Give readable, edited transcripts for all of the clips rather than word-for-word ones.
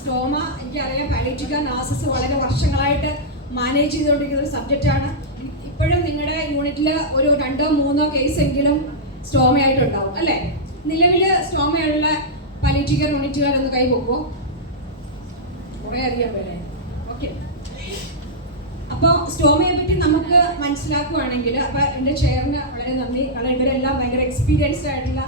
Stoma എനിക്കറിയാം, palliative care nurses വളരെ വർഷങ്ങളായിട്ട് മാനേജ് ചെയ്തുകൊണ്ടിരിക്കുന്ന ഒരു സബ്ജക്റ്റാണ്. ഇപ്പോഴും നിങ്ങളുടെ യൂണിറ്റിൽ ഒരു 2-3 കേസെങ്കിലും സ്റ്റോമയായിട്ടുണ്ടാവും അല്ലേ? നിലവിൽ സ്റ്റോമയുള്ള പാലിയേറ്റീവ് കെയർ യൂണിറ്റുകാരൊന്ന് കൈ പൊക്കുമോ? കുറേ അറിയാൻ പോലെ. ഓക്കെ, അപ്പോൾ സ്റ്റോമയെ പറ്റി നമുക്ക് മനസ്സിലാക്കുകയാണെങ്കിൽ, അപ്പോൾ എൻ്റെ ചെയറിന് വളരെ നന്ദി. കാരണം ഇവരെല്ലാം ഭയങ്കര എക്സ്പീരിയൻസ്ഡ് ആയിട്ടുള്ള,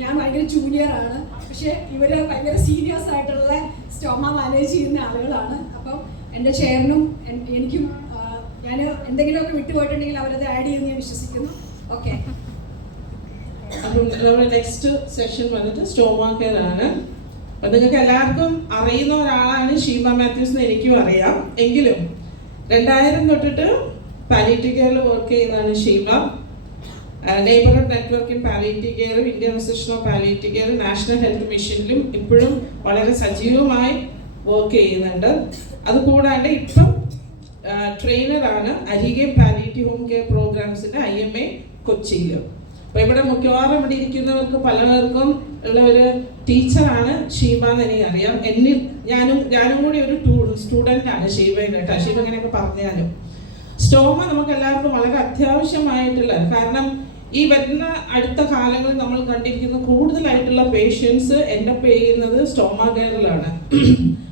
ഞാൻ ഭയങ്കര ജൂനിയറാണ്, പക്ഷേ ഇവർ ഭയങ്കര സീരിയസ് ആയിട്ടുള്ള സ്റ്റോമ മാനേജ് ചെയ്യുന്ന ആളുകളാണ്. അപ്പം എൻ്റെ ചെയറിനും എനിക്കും ഞാൻ എന്തെങ്കിലുമൊക്കെ വിട്ടുപോയിട്ടുണ്ടെങ്കിൽ അവരത് ആഡ് ചെയ്യുമെന്ന് ഞാൻ വിശ്വസിക്കുന്നു. ഓക്കെ, അപ്പം നമ്മുടെ നെക്സ്റ്റ് സെഷൻ വന്നിട്ട് സ്റ്റോമ കെയർ ആണ്. അപ്പം നിങ്ങൾക്ക് എല്ലാവർക്കും അറിയുന്ന ഒരാളാണ് ഷീബ മാത്യൂസ് എന്ന് എനിക്കും അറിയാം. എങ്കിലും 2000 തൊട്ടിട്ട് പാലിയേറ്റീവ് കെയറിൽ വർക്ക് ചെയ്യുന്നതാണ് Sheeba. Neighbourhood network in palliative കെയറും ഇന്ത്യൻ അസോസിയേഷൻ ഓഫ് പാലിയേറ്റീവ് കെയറും നാഷണൽ ഹെൽത്ത് മിഷനിലും ഇപ്പോഴും വളരെ സജീവമായി വർക്ക് ചെയ്യുന്നുണ്ട്. അതുകൂടാണ്ട് ഇപ്പം ട്രെയിനറാണ് അരികെ പാലിയേറ്റീവ് ഹോം കെയർ പ്രോഗ്രാംസിന്റെ IMA കൊച്ചിയിൽ. അപ്പൊ ഇവിടെ മിക്കവാറും ഇവിടെ ഇരിക്കുന്നവർക്ക് പലർക്കും ഉള്ള ഒരു ടീച്ചറാണ് ഷീബ എന്ന് എനിക്കറിയാം. ഞാനും കൂടി ഒരു സ്റ്റുഡൻ്റ് ആണ് ഷീബയുടെ കേട്ടോ. ഷീബ ഇങ്ങനെയൊക്കെ പറഞ്ഞാലും സ്റ്റോമ നമുക്ക് എല്ലാവർക്കും വളരെ അത്യാവശ്യമായിട്ടുള്ള, കാരണം ഈ വരുന്ന അടുത്ത കാലങ്ങളിൽ നമ്മൾ കണ്ടിരിക്കുന്ന കൂടുതലായിട്ടുള്ള പേഷ്യൻസ് എൻഡപ്പ് ചെയ്യുന്നത് സ്റ്റോമ കെയറിലാണ്.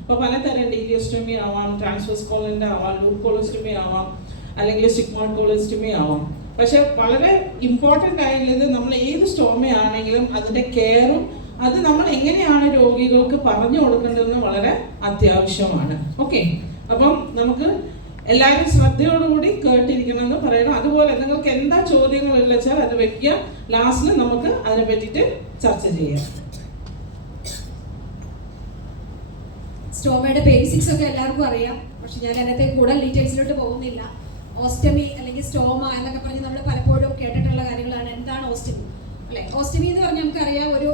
അപ്പോൾ പലതരം ഡീലിയോസ്റ്റോമി ആവാം, ട്രാൻസ്വേഴ്സ് കോളൻ്റെ ആവാം, ലൂപ്പ് കോളോസ്റ്റോമി ആവാം, അല്ലെങ്കിൽ സ്റ്റിഗ്മോയിഡ് കോളോസ്റ്റോമി ആവാം. പക്ഷെ വളരെ ഇമ്പോർട്ടൻ്റ് ആയിട്ടുള്ളത് നമ്മൾ ഏത് സ്റ്റോമയാണെങ്കിലും അതിൻ്റെ കെയറും അത് നമ്മൾ എങ്ങനെയാണ് രോഗികൾക്ക് പറഞ്ഞു കൊടുക്കേണ്ടതെന്ന് വളരെ അത്യാവശ്യമാണ്. ഓക്കെ, അപ്പം നമുക്ക് എല്ലാവരും ശ്രദ്ധയോടുകൂടി കേട്ടിരിക്കണമെന്ന് പറയണം. അതുപോലെ നിങ്ങൾക്ക് എന്താ ചോദ്യങ്ങളുള്ള വെച്ചാൽ അത് വെക്കുക. ലാസ്റ്റിൽ നമുക്ക് അതിനെ പറ്റിയിട്ട് ചർച്ച ചെയ്യാം. സ്റ്റോമയുടെ ബേസിക്സ് ഒക്കെ എല്ലാവർക്കും അറിയാം, പക്ഷെ ഞാൻ അതിനകത്തെ കൂടുതൽ ഡീറ്റെയിൽസിലോട്ട് പോകുന്നില്ല. ഓസ്റ്റമി അല്ലെങ്കിൽ സ്റ്റോമ എന്നൊക്കെ പറഞ്ഞ് നമ്മൾ പലപ്പോഴും കേട്ടിട്ടുള്ള കാര്യങ്ങളാണ്. എന്താണ് ഓസ്റ്റമി അല്ലെ? ഓസ്റ്റമി എന്ന് പറഞ്ഞാൽ നമുക്കറിയാം, ഒരു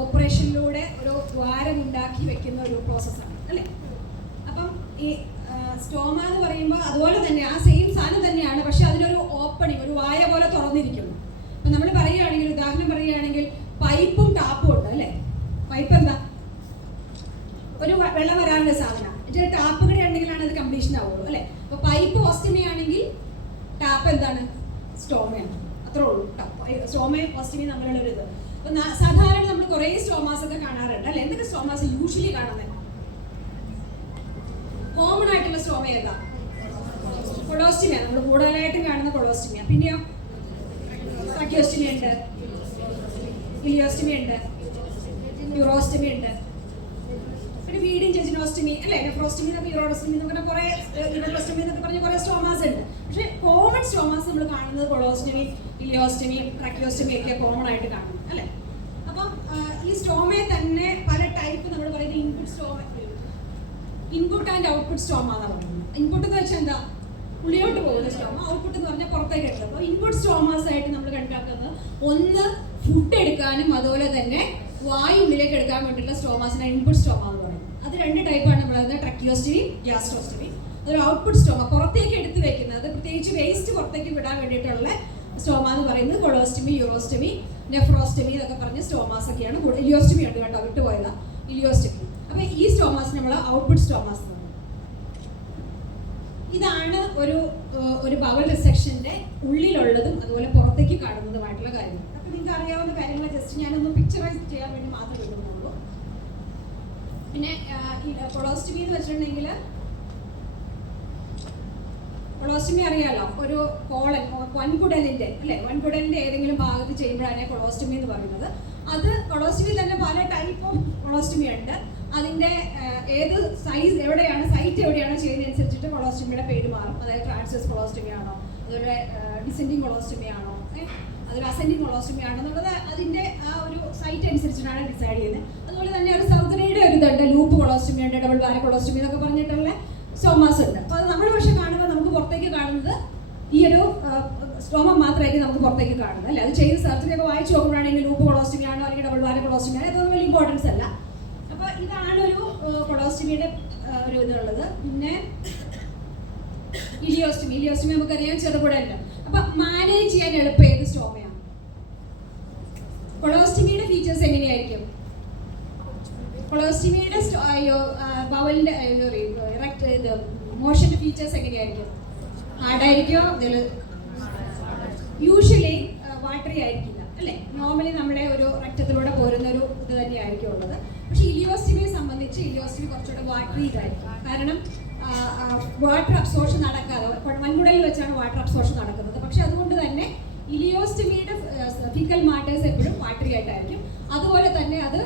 ഓപ്പറേഷനിലൂടെ ഒരു ദ്വാരം ഉണ്ടാക്കി വെക്കുന്ന ഒരു പ്രോസസ്സാണ് അല്ലേ? അപ്പം ഈ സ്റ്റോമ എന്ന് പറയുമ്പോൾ അതുപോലെ തന്നെ ആ സെയിം സാധനം തന്നെയാണ്, പക്ഷെ അതിനൊരു ഓപ്പണിങ്, ഒരു വായ പോലെ തുറന്നിരിക്കുന്നു. അപ്പം നമ്മൾ പറയുകയാണെങ്കിൽ, ഉദാഹരണം പറയുകയാണെങ്കിൽ പൈപ്പും ടാപ്പും ഉണ്ട് അല്ലേ? പൈപ്പ് എന്താ? ഒരു വെള്ളം വരാനുള്ള സാധനം. എന്നിട്ട് ടാപ്പ് കൂടെ ഉണ്ടെങ്കിലാണ് അത് കംപ്ലീഷൻ ആവുള്ളൂ അല്ലേ? അപ്പോൾ പൈപ്പ് ഓസ്റ്റമി ആണെങ്കിൽ ടാപ്പ് എന്താണ്? സ്റ്റോമയാണ്. അത്രേ ഉള്ളൂ. സ്റ്റോമയും ഓസ്റ്റമിയും തമ്മിലുള്ളൊരു ഇത്. അപ്പോൾ സാധാരണ നമ്മൾ കുറേ സ്റ്റോമാസ് ഒക്കെ കാണാറുണ്ട് അല്ലേ? എന്തൊക്കെ സ്റ്റോമാസ് യൂഷ്വലി കാണുന്നത്? കോമൺ ആയിട്ടുള്ള സ്റ്റോമ ഏതാ? കൊളോസ്റ്റമിയാണ് നമ്മൾ കൂടുതലായിട്ടും കാണുന്ന കൊളോസ്റ്റമിയാണ്. പിന്നെയോ ട്രാക്കിയോസ്റ്റമി ഉണ്ട്, ഇലിയോസ്റ്റമി ഉണ്ട്, യൂറോസ്റ്റമി ഉണ്ട്, പിന്നെ ഫീഡിങ് ജെജിനോസ്റ്റമി അല്ലേ? നെഫ്രോസ്റ്റമി, യൂറോസ്റ്റമി എന്നൊക്കെ കുറേ, യൂറോസ്റ്റമി എന്നൊക്കെ പറഞ്ഞ കുറേ സ്റ്റോമാസ് ഉണ്ട്. പക്ഷേ കോമൺ സ്റ്റോമാസ് നമ്മൾ കാണുന്നത് കൊളോസ്റ്റമി, ഇലിയോസ്റ്റമി, ട്രാക്കിയോസ്റ്റമി ഒക്കെ കോമൺ ആയിട്ട് കാണുന്നു അല്ലേ? അപ്പം ഈ സ്റ്റോമയെ തന്നെ പല ടൈപ്പ് നമ്മൾ പറയുന്നത് input stoma, input and output stoma എന്നാണ് പറയുന്നത്. ഇൻപുട്ട് എന്ന് വെച്ചാൽ എന്താ? ഉള്ളിലോട്ട് പോകുന്ന സ്റ്റോമ. ഔട്ട്പുട്ട് എന്ന് പറഞ്ഞാൽ പുറത്തേക്ക് എടുക്കുക. അപ്പോൾ ഇൻപുട്ട് സ്റ്റോമാസ് ആയിട്ട് നമ്മൾ കണക്കാക്കുന്നത് ഒന്ന് ഫുഡ് എടുക്കാനും അതുപോലെ തന്നെ വായു ഉള്ളിലേക്ക് എടുക്കാൻ വേണ്ടിയിട്ടുള്ള സ്റ്റോമാസിനാണ് ഇൻപുട്ട് സ്റ്റോമ എന്ന് പറയുന്നത്. അത് 2 ടൈപ്പാണ് നമ്മൾ പറയുന്നത്, ട്രക്കിയോസ്റ്റമി, ഗ്യാസ്ട്രോസ്റ്റമി. അതൊരു ഔട്ട്പുട്ട് സ്റ്റോമ, പുറത്തേക്ക് എടുത്ത് വെക്കുന്നത്, പ്രത്യേകിച്ച് വേസ്റ്റ് പുറത്തേക്ക് വിടാൻ വേണ്ടിയിട്ടുള്ള സ്റ്റോമ എന്ന് പറയുന്നത് കൊളോസ്റ്റമി, യൂറോസ്റ്റമി, നെഫ്രോസ്റ്റമി എന്നൊക്കെ പറഞ്ഞ സ്റ്റോമാസ് ഒക്കെയാണ്. ഇലിയോസ്റ്റമി ഉണ്ട് കേട്ടോ, വിട്ടുപോയതാ ഇലിയോസ്റ്റമി. അപ്പോൾ ഈ സ്റ്റോമാസ് നമ്മൾ ഔട്ട്പുട്ട് സ്റ്റോമാസ് എന്ന് പറയും. ഇതാണ് ഒരു ബവൽ റിസെക്ഷൻ്റെ ഉള്ളിലുള്ളതും അതുപോലെ പുറത്തേക്ക് കാണുന്നതുമായിട്ടുള്ള കാര്യങ്ങൾ. അപ്പോൾ നിങ്ങൾക്ക് അറിയാവുന്ന കാര്യങ്ങൾ ജസ്റ്റ് ഞാനൊന്ന് പിക്ചറൈസ് ചെയ്യാൻ വേണ്ടി മാത്രമേ ഇടുന്നുള്ളൂ. പിന്നെ കൊളോസ്റ്റമി എന്ന് വെച്ചിട്ടുണ്ടെങ്കിൽ, കൊളോസ്റ്റമി അറിയാലോ, ഒരു കോളൻ, വൻകുടലിൻ്റെ അല്ലേ? വൻകുടലിൻ്റെ ഏതെങ്കിലും ഭാഗത്ത് ചെയ്യുമ്പോഴാണ് കൊളോസ്റ്റമി എന്ന് പറയുന്നത്. അത് കൊളോസ്റ്റമി തന്നെ പല ടൈപ്പ് ഓഫ് കൊളോസ്റ്റമി ഉണ്ട്. അതിൻ്റെ ഏത് സൈസ് എവിടെയാണ്, സൈറ്റ് എവിടെയാണ് ചെയ്യുന്നതനുസരിച്ചിട്ട് കൊളോസ്റ്റമിയുടെ പേര് മാറും. അതായത് ട്രാൻസ്വേഴ്സ് കൊളോസ്റ്റമി ആണോ, അതുപോലെ ഡിസെൻഡിങ് കൊളോസ്റ്റമി ആണോ, അതൊരു അസെൻഡിങ് കൊളോസ്റ്റമി ആണോ എന്നുള്ളത് അതിൻ്റെ ആ ഒരു സൈറ്റ് അനുസരിച്ചിട്ടാണ് ഡിസൈഡ് ചെയ്യുന്നത്. അതുപോലെ തന്നെ ഒരു സർജറിയുടെ ഒരു ഇതുണ്ട്, ലൂപ്പ് കൊളോസ്റ്റമി ഉണ്ട്, ഡബിൾ വാര കൊളോസ്റ്റമി എന്നൊക്കെ പറഞ്ഞിട്ടുള്ള സ്റ്റോമാസ് ഉണ്ട്. അപ്പോൾ അത് നമ്മൾ പക്ഷേ കാണുമ്പോൾ നമുക്ക് പുറത്തേക്ക് കാണുന്നത് ഈ ഒരു സ്റ്റോമ മാത്രമായിരിക്കും നമുക്ക് പുറത്തേക്ക് കാണുന്നത് അല്ലേ? അത് ചെയ്ത് സർജറി ഒക്കെ വായിച്ച് നോക്കുമ്പോഴാണെങ്കിൽ ലൂപ്പ് കൊളോസ്റ്റമി ആണോ അല്ലെങ്കിൽ ഡബിൾ വാര കൊളോസ്റ്റമി ആണോ, ഇതൊന്നും വലിയ ഇമ്പോർട്ടൻസ് അല്ല. അപ്പോൾ ഇതാണ് ഒരു കൊളോസ്റ്റമിയുടെ ഒരു ഇതുള്ളത്. പിന്നെ ഇലിയോസ്റ്റമി നമുക്കറിയാം, ചെറുകുടലിന്. അപ്പൊ മാനേജ് ചെയ്യാൻ എളുപ്പം ഏത് സ്റ്റോമയാണ്? കൊളോസ്റ്റമിയുടെ ഫീച്ചേഴ്സ് എങ്ങനെയായിരിക്കും? കൊളോസ്റ്റമിയുടെ ബവലിന്റെ ഇത് മോഷന്റെ ഫീച്ചേഴ്സ് എങ്ങനെയായിരിക്കും? ഹാർഡായിരിക്കോ? യൂഷ്വലി വാട്ടറി ആയിരിക്കില്ല അല്ലേ? നോർമലി നമ്മുടെ ഒരു രക്തത്തിലൂടെ പോരുന്ന ഒരു ഇത് തന്നെയായിരിക്കും ഉള്ളത്. പക്ഷെ ഇലിയോസ്റ്റമിയെ സംബന്ധിച്ച് ഇലിയോസ്റ്റമി കുറച്ചുകൂടെ വാട്ടറി ഇതായിരിക്കും. കാരണം വാട്ടർ അബ്സോർഷൻ നടക്കാതെ വൻകുടലിൽ വെച്ചാണ് വാട്ടർ അബ്സോർഷൻ നടക്കുന്നത്. പക്ഷെ അതുകൊണ്ട് തന്നെ ഇലിയോസ്റ്റമിയുടെ ഫിക്കൽ മാറ്റേഴ്സ് എപ്പോഴും വാട്ടറി ആയിട്ടായിരിക്കും. അതുപോലെ തന്നെ അത്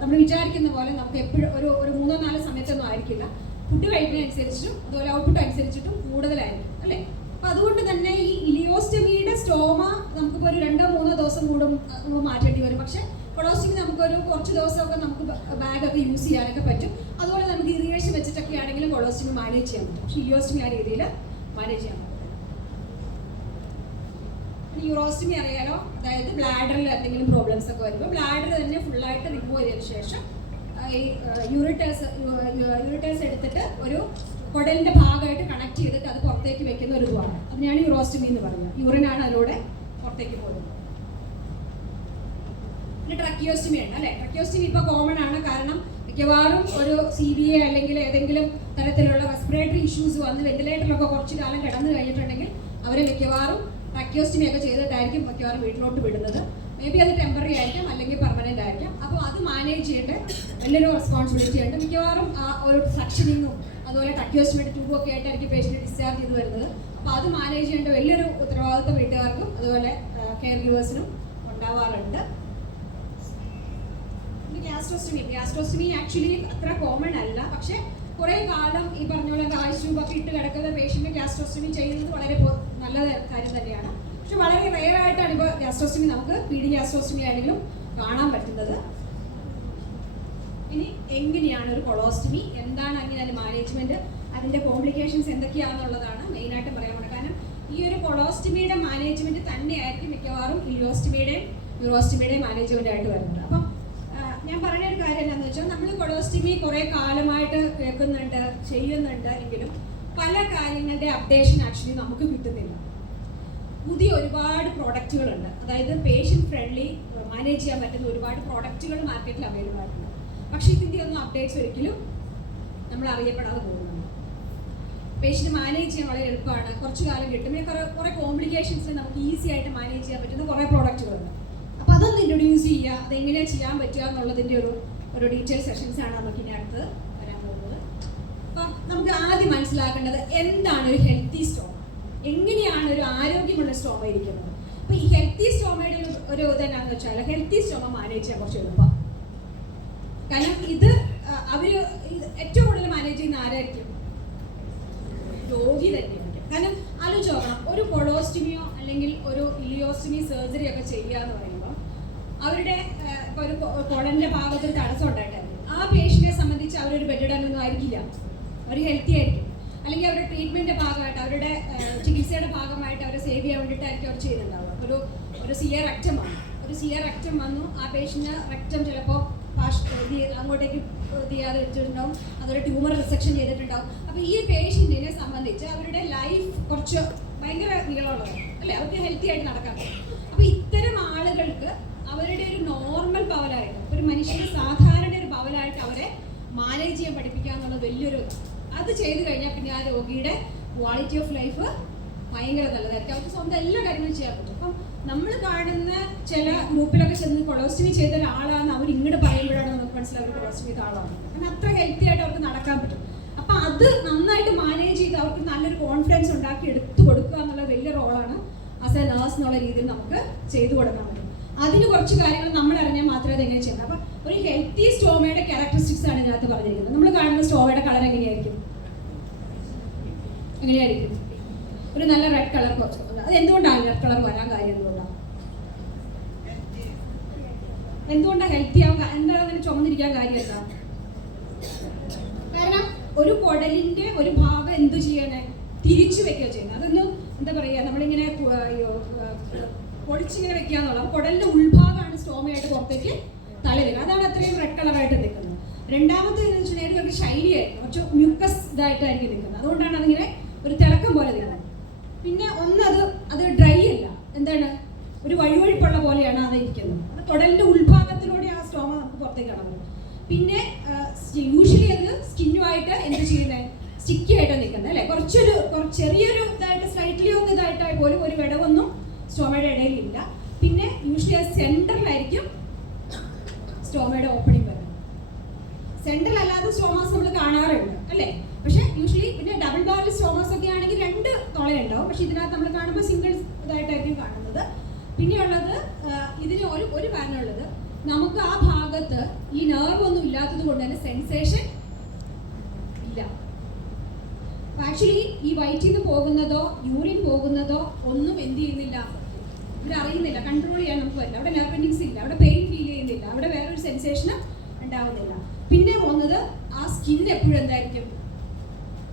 നമ്മൾ വിചാരിക്കുന്ന പോലെ നമുക്ക് എപ്പോഴും ഒരു 3-4 സമയത്തൊന്നും ആയിരിക്കില്ല. ഫുഡ് കഴിക്കുന്നതനുസരിച്ചിട്ടും അതുപോലെ ഔട്ട്പുട്ട് അനുസരിച്ചിട്ടും കൂടുതലായിരിക്കും അല്ലേ? അപ്പൊ അതുകൊണ്ട് തന്നെ ഈ ഇലിയോസ്റ്റമിയുടെ സ്റ്റോമ നമുക്കിപ്പോൾ ഒരു 2-3 ദിവസം കൂടുമ്പോൾ മാറ്റേണ്ടി വരും. പക്ഷെ കൊളോസ്റ്റമി നമുക്കൊരു കുറച്ച് ദിവസമൊക്കെ നമുക്ക് ബാഗൊക്കെ യൂസ് ചെയ്യാനൊക്കെ പറ്റും. അതുപോലെ നമുക്ക് ഇറിഗേഷൻ വെച്ചിട്ടൊക്കെ ആണെങ്കിലും കൊളോസ്റ്റമി മാനേജ് ചെയ്യാൻ പറ്റും. പക്ഷെ ഇലിയോസ്റ്റമി ആ രീതിയിൽ മാനേജ് ചെയ്യാൻ പറ്റും. യൂറോസ്റ്റമി അറിയാലോ, അതായത് ബ്ലാഡറിൽ എന്തെങ്കിലും പ്രോബ്ലംസ് ഒക്കെ വരുമ്പോൾ ബ്ലാഡർ തന്നെ ഫുള്ളായിട്ട് റിമൂവ് ചെയ്തതിനു ശേഷം ഈ യൂറിറ്റേഴ്സ് എടുത്തിട്ട് ഒരു കുടലിന്റെ ഭാഗമായിട്ട് കണക്ട് ചെയ്തിട്ട് അത് പുറത്തേക്ക് വെക്കുന്ന ഒരു ഇതുമാണ്. അതിനാണ് യൂറോസ്റ്റമി എന്ന് പറയുന്നത്. യൂറിനാണ് അതിലൂടെ പുറത്തേക്ക് പോകുന്നത്. പിന്നെ ട്രക്കിയോസ്റ്റമി ഉണ്ട് അല്ലേ? ട്രക്കിയോസ്റ്റമി ഇപ്പോൾ കോമൺ ആണ്. കാരണം മിക്കവാറും ഒരു CBA അല്ലെങ്കിൽ ഏതെങ്കിലും തരത്തിലുള്ള റെസ്പിറേറ്ററി ഇഷ്യൂസ് വന്ന് വെന്റിലേറ്ററിലൊക്കെ കുറച്ച് കാലം കിടന്നു കഴിഞ്ഞിട്ടുണ്ടെങ്കിൽ അവരെ മിക്കവാറും ട്രക്കിയോസ്റ്റമി ഒക്കെ ചെയ്തിട്ടായിരിക്കും മിക്കവാറും വീട്ടിലോട്ട് വിടുന്നത്. മേ ബി അത് ടെമ്പററി ആയിരിക്കാം അല്ലെങ്കിൽ പെർമനന്റ് ആയിരിക്കാം. അപ്പോൾ അത് മാനേജ് ചെയ്യേണ്ട വലിയൊരു റെസ്പോൺസിബിലിറ്റി ഉണ്ട്. മിക്കവാറും ആ ഒരു സക്ഷനിങ്ങും അതുപോലെ ട്രക്കിയോസ്റ്റമിയുടെ ട്യൂബും ഒക്കെ ആയിട്ടായിരിക്കും പേഷ്യന്റ് ഡിസ്ചാർജ് ചെയ്ത് വരുന്നത്. അപ്പോൾ അത് മാനേജ് ചെയ്യേണ്ട വലിയൊരു ഉത്തരവാദിത്വം വീട്ടുകാർക്കും അതുപോലെ കെയർ ഗിവേഴ്സിനും ഉണ്ടാവാറുണ്ട്. ഗ്യാസ്ട്രോസ്റ്റമി ആക്ച്വലി അത്ര കോമൺ അല്ല. പക്ഷെ കുറെ കാലം ഈ പറഞ്ഞ പോലെ കാഴ്ചയൊക്കെ ഇട്ട് കിടക്കുന്ന പേഷ്യന്റ് ഗ്യാസ്ട്രോസ്റ്റമി ചെയ്യുന്നത് വളരെ നല്ല കാര്യം തന്നെയാണ്. പക്ഷെ വളരെ റെയർ ആയിട്ടാണ് ഇപ്പോൾ ഗ്യാസ്ട്രോസ്റ്റമി നമുക്ക് പീഡി ഗ്യാസ്ട്രോസ്റ്റമി ആണെങ്കിലും കാണാൻ പറ്റുന്നത്. ഇനി എങ്ങനെയാണ് ഒരു കൊളോസ്റ്റമി, എന്താണ് അങ്ങനെ അതിന്റെ മാനേജ്മെന്റ്, അതിന്റെ കോംപ്ലിക്കേഷൻസ് എന്തൊക്കെയാണെന്നുള്ളതാണ് മെയിനായിട്ട് പറയാൻ പോകുന്നത്. കാരണം ഈ ഒരു കൊളോസ്റ്റമിയുടെ മാനേജ്മെന്റ് തന്നെയായിരിക്കും മിക്കവാറും ഇലിയോസ്റ്റമിയുടെയും യൂറോസ്റ്റമിയുടെയും മാനേജ്മെന്റ് ആയിട്ട് വരുന്നത്. അപ്പം ഞാൻ പറയുന്ന ഒരു കാര്യം എന്താണെന്ന് വെച്ചാൽ നമ്മൾ കൊളോസ്റ്റമി കുറേ കാലമായിട്ട് കേൾക്കുന്നുണ്ട്, ചെയ്യുന്നുണ്ട് എങ്കിലും പല കാര്യങ്ങളുടെ അപ്ഡേഷൻ ആക്ച്വലി നമുക്ക് കിട്ടുന്നില്ല. പുതിയ ഒരുപാട് പ്രോഡക്റ്റുകളുണ്ട്, അതായത് പേഷ്യൻ്റ് ഫ്രണ്ട്ലി മാനേജ് ചെയ്യാൻ പറ്റുന്ന ഒരുപാട് പ്രോഡക്റ്റുകൾ മാർക്കറ്റിൽ അവൈലബിൾ ആയിട്ടുണ്ട്. പക്ഷേ ഇതിൻ്റെ ഒന്നും അപ്ഡേറ്റ്സ് ഒരിക്കലും നമ്മൾ അറിയപ്പെടാതെ പോകുന്നുണ്ട്. പേഷ്യൻ്റ് മാനേജ് ചെയ്യാൻ വളരെ എളുപ്പമാണ്, കുറച്ച് കാലം കിട്ടും. കുറേ കോംപ്ലിക്കേഷൻസിൽ നമുക്ക് ഈസി ആയിട്ട് മാനേജ് ചെയ്യാൻ പറ്റുന്ന കുറേ പ്രോഡക്റ്റുകളുണ്ട്. അപ്പോൾ അതൊന്ന് ഇൻട്രൊഡ്യൂസ് ചെയ്യുക, അതെങ്ങനെയാണ് ചെയ്യാൻ പറ്റുക എന്നുള്ളതിൻ്റെ ഒരു ഡീറ്റെയിൽ സെഷൻസ് ആണ് നമുക്ക് ഇനി അടുത്ത് വരാൻ പോകുന്നത്. അപ്പം നമുക്ക് ആദ്യം മനസ്സിലാക്കേണ്ടത് എന്താണ് ഒരു ഹെൽത്തി സ്റ്റോമ, എങ്ങനെയാണ് ഒരു ആരോഗ്യമുള്ള സ്റ്റോമ ഇരിക്കുന്നത്. അപ്പോൾ ഈ ഹെൽത്തി സ്റ്റോമയുടെ ഒരു ഇതെന്നാന്ന് വെച്ചാൽ ഹെൽത്തി സ്റ്റോമ മാനേജ് ചെയ്യാൻ കുറച്ച് എളുപ്പം. കാരണം ഇത് ഏറ്റവും കൂടുതൽ മാനേജ് ചെയ്യുന്ന ആരായിരിക്കും? രോഗി തന്നെയായിരിക്കും. കാരണം ആലോചിച്ച് നോക്കണം, ഒരു കൊളോസ്റ്റമിയോ അല്ലെങ്കിൽ ഒരു ഇലിയോസ്റ്റമി സർജറി ഒക്കെ ചെയ്യുക എന്ന് പറയുമ്പോൾ അവരുടെ ഇപ്പോൾ ഒരു കൊളന്റെ ഭാഗത്തൊരു തടസ്സം ഉണ്ടായിട്ടായിരിക്കും. ആ പേഷ്യന്റിനെ സംബന്ധിച്ച് അവരൊരു ബെഡിടാനൊന്നും ആയിരിക്കില്ല, അവർ ഹെൽത്തി ആയിരിക്കും. അല്ലെങ്കിൽ അവരുടെ ട്രീറ്റ്മെന്റിന്റെ ഭാഗമായിട്ട് അവരുടെ ചികിത്സയുടെ ഭാഗമായിട്ട് അവരെ സേവ് ചെയ്യാൻ വേണ്ടിയിട്ടായിരിക്കും അവർ ചെയ്യുന്നുണ്ടാവുക. ഒരു സിയർ റെക്റ്റം വന്നു, ആ പേഷ്യന്റ് റെക്റ്റം ചിലപ്പോൾ അങ്ങോട്ടേക്ക് ചെയ്യാതെ വെച്ചിട്ടുണ്ടാവും, അതൊരു ട്യൂമർ റിസെക്ഷൻ ചെയ്തിട്ടുണ്ടാവും. അപ്പോൾ ഈ പേഷ്യന്റിനെ സംബന്ധിച്ച് അവരുടെ ലൈഫ് കുറച്ച് ഭയങ്കര നീളമുള്ളതാണ് അല്ലേ, അവർക്ക് ഹെൽത്തി ആയിട്ട് നടക്കാൻ പറ്റും. അപ്പോൾ ഇത്തരം ആളുകൾക്ക് അവരുടെ ഒരു നോർമൽ പവലായിട്ട്, ഒരു മനുഷ്യന്റെ സാധാരണ ഒരു പവലായിട്ട് അവരെ മാനേജ് ചെയ്യാൻ പഠിപ്പിക്കുക എന്നുള്ളത് വലിയൊരു, അത് ചെയ്തു കഴിഞ്ഞാൽ പിന്നെ ആ രോഗിയുടെ ക്വാളിറ്റി ഓഫ് ലൈഫ് ഭയങ്കര നല്ലതായിരിക്കും. അവർക്ക് സ്വന്തം എല്ലാ കാര്യങ്ങളും ചെയ്യാൻ പറ്റും. അപ്പം നമ്മൾ കാണുന്ന ചില ഗ്രൂപ്പിലൊക്കെ ചെന്ന് കൊളോസ്റ്റമി ചെയ്ത ഒരാളാണ് അവർ ഇങ്ങോട്ട് പറയുമ്പോഴാണ് നമുക്ക് മനസ്സിലാവും കൊളോസ്റ്റമി ചെയ്ത ആളാണ്. കാരണം അത്ര ഹെൽത്തി ആയിട്ട് അവർക്ക് നടക്കാൻ പറ്റും. അപ്പം അത് നന്നായിട്ട് മാനേജ് ചെയ്ത് അവർക്ക് നല്ലൊരു കോൺഫിഡൻസ് ഉണ്ടാക്കി എടുത്തു കൊടുക്കുക എന്നുള്ള വലിയ റോളാണ് ആസ് എ നേഴ്സ് എന്നുള്ള രീതിയിൽ നമുക്ക് ചെയ്തു കൊടുക്കാൻ പറ്റും. അതിന് കുറച്ച് കാര്യങ്ങൾ നമ്മൾ അറിഞ്ഞാൽ മാത്രമേ അത് എങ്ങനെ ചെയ്യുന്നത്. അപ്പം ഒരു ഹെൽത്തി സ്റ്റോമയുടെ ക്യാരക്ടറിസ്റ്റിക്സ് ആണ് ഇതിനകത്ത് പറഞ്ഞിരിക്കുന്നത്. നമ്മൾ കാണുന്ന സ്റ്റോമയുടെ കളർ എങ്ങനെയായിരിക്കും? ഒരു നല്ല റെഡ് കളർ. അത് എന്തുകൊണ്ടാണ് റെഡ് കളർ വരാൻ കാര്യം? എന്തുകൊണ്ടാണ് ഹെൽത്തി ആവുക? എന്താണ് അതിന് ചുമന്നിരിക്കാൻ കാര്യം? എന്താ കാരണം ഒരു കുടലിന്റെ ഒരു ഭാഗം എന്തു ചെയ്യാന് തിരിച്ചു വെക്കുക ചെയ്യുന്നത്. അതൊന്ന് എന്താ പറയുക, നമ്മളിങ്ങനെ പൊളിച്ചിങ്ങനെ വെക്കുക എന്നുള്ളത്. കുടലിന്റെ ഉൾഭാഗമാണ് സ്റ്റോമയായിട്ട് പുറത്തേക്ക് തലവരിക. അതാണ് അത്രയും റെഡ് കളറായിട്ട് നിൽക്കുന്നത്. രണ്ടാമത്തെ ഒരു ഷൈനി ആയിരിക്കും, കുറച്ച് മ്യൂക്കസ് ഇതായിട്ടായിരിക്കും നിൽക്കുന്നത്. അതുകൊണ്ടാണ് അതിങ്ങനെ ഒരു തിളക്കം പോലെ നിൽക്കുന്നത്. പിന്നെ അത് ഡ്രൈ അല്ല, എന്താണ് ഒരു വഴുവഴുപ്പുള്ള പോലെയാണ് അത് ഇരിക്കുന്നത്. അത് കുടലിന്റെ ഉൾഭാഗത്തിലൂടെ ആ സ്റ്റോമ നമുക്ക് പുറത്തേക്ക് കാണാൻ പറ്റും. പിന്നെ യൂഷ്വലി അത് സ്കിന്നുമായിട്ട് എന്ത് ചെയ്യുന്നത്, സ്റ്റിക്കി ആയിട്ട് നിൽക്കുന്നത് അല്ലേ. ചെറിയൊരു ഇതായിട്ട് സ്ലൈറ്റ്ലി ഒന്ന് ഇതായിട്ട് പോലും ഒരു വിടവൊന്നും സ്റ്റോമയുടെ ഇടയിലില്ല. പിന്നെ യൂഷ്വലി അത് സെൻറ്ററിലായിരിക്കും സ്റ്റോമയുടെ ഓപ്പണിംഗ് വരുന്നത്. സെൻട്രൽ അല്ലാതെ സ്റ്റോമാസ് നമ്മൾ കാണാറുണ്ട് അല്ലേ. പക്ഷെ യൂഷ്വലി പിന്നെ ഡബിൾ ബാരൽ സ്റ്റോമാസ് ഒക്കെ ആണെങ്കിൽ 2 തുളയുണ്ടാവും. പക്ഷെ ഇതിനകത്ത് നമ്മൾ കാണുമ്പോൾ സിംഗിൾ ഇതായിട്ടായിരിക്കും കാണുന്നത്. പിന്നെയുള്ളത് ഇതിന് ഒരു കാരണമുള്ളത്, നമുക്ക് ആ ഭാഗത്ത് ഈ നെർവ് ഒന്നും ഇല്ലാത്തത് കൊണ്ട് തന്നെ സെൻസേഷൻ ഇല്ല. ആക്ച്വലി ഈ വയറ്റിൽ നിന്ന് പോകുന്നതോ യൂറിൻ പോകുന്നതോ ഒന്നും എന്ത് ചെയ്യുന്നില്ല, ഇവരറിയുന്നില്ല, കൺട്രോൾ ചെയ്യാൻ നമുക്ക് പറ്റില്ല. അവിടെ നെർവ് എൻഡിങ്സ് ഇല്ല, അവിടെ പെയിൻ ഫീൽ ചെയ്യുന്നില്ല, അവിടെ വേറൊരു സെൻസേഷനും ഉണ്ടാവുന്നില്ല. പിന്നെ പോകുന്നത് ആ സ്കിൻ എപ്പോഴും എന്തായിരിക്കും,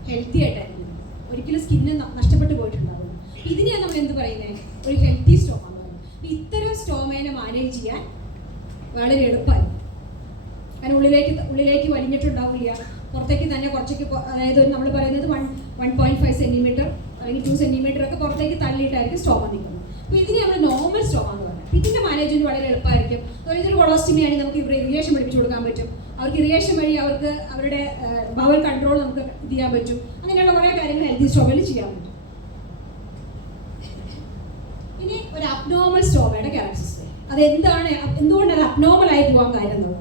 ഹെൽത്തി ആയിട്ടായിരിക്കും. ഒരിക്കലും സ്കിന്ന് നഷ്ടപ്പെട്ടു പോയിട്ടുണ്ടാവും. ഇതിനെയാണ് നമ്മൾ എന്ത് പറയുന്നത്, ഒരു ഹെൽത്തി സ്റ്റോമ എന്ന് പറയുന്നത്. ഇത്തരം സ്റ്റോമേനെ മാനേജ് ചെയ്യാൻ വളരെ എളുപ്പമായി. കാരണം ഉള്ളിലേക്ക് വലിഞ്ഞിട്ടുണ്ടാവില്ല, പുറത്തേക്ക് തന്നെ കുറച്ചൊക്കെ, അതായത് നമ്മൾ പറയുന്നത് 1.5 സെന്റിമീറ്റർ അല്ലെങ്കിൽ 2 സെന്റിമീറ്റർ ഒക്കെ പുറത്തേക്ക് തള്ളിയിട്ടായിരിക്കും സ്റ്റോമ നിൽക്കുന്നത്. അപ്പോൾ ഇതിനെ നമ്മൾ നോർമൽ സ്റ്റോമ എന്ന് പറയുന്നത്. ഇതിന്റെ മാനേജ്മെന്റ് വളരെ എളുപ്പമായിരിക്കും. ഇതൊരു കൊളോസ്റ്റമി ആണെങ്കിൽ നമുക്ക് ഇവിടെ ഇറിഗേഷൻ പഠിപ്പിച്ചു കൊടുക്കാൻ പറ്റും. അവർക്ക് ഇറിഗേഷൻ വഴി അവർക്ക് അവരുടെ ബവൽ കൺട്രോൾ നമുക്ക് ഇത് ചെയ്യാൻ പറ്റും. അങ്ങനെയുള്ള കുറേ കാര്യങ്ങൾ ഹെൽത്തി സ്റ്റോമയിൽ ചെയ്യാൻ പറ്റും. ഇനി ഒരു അബ്നോർമൽ സ്റ്റോമയുടെ ക്യാരക്ടറിസ്റ്റിക്സ്, എന്തുകൊണ്ട് അത് അബ്നോർമൽ ആയി പോകാൻ കാര്യം എന്നുള്ളത്.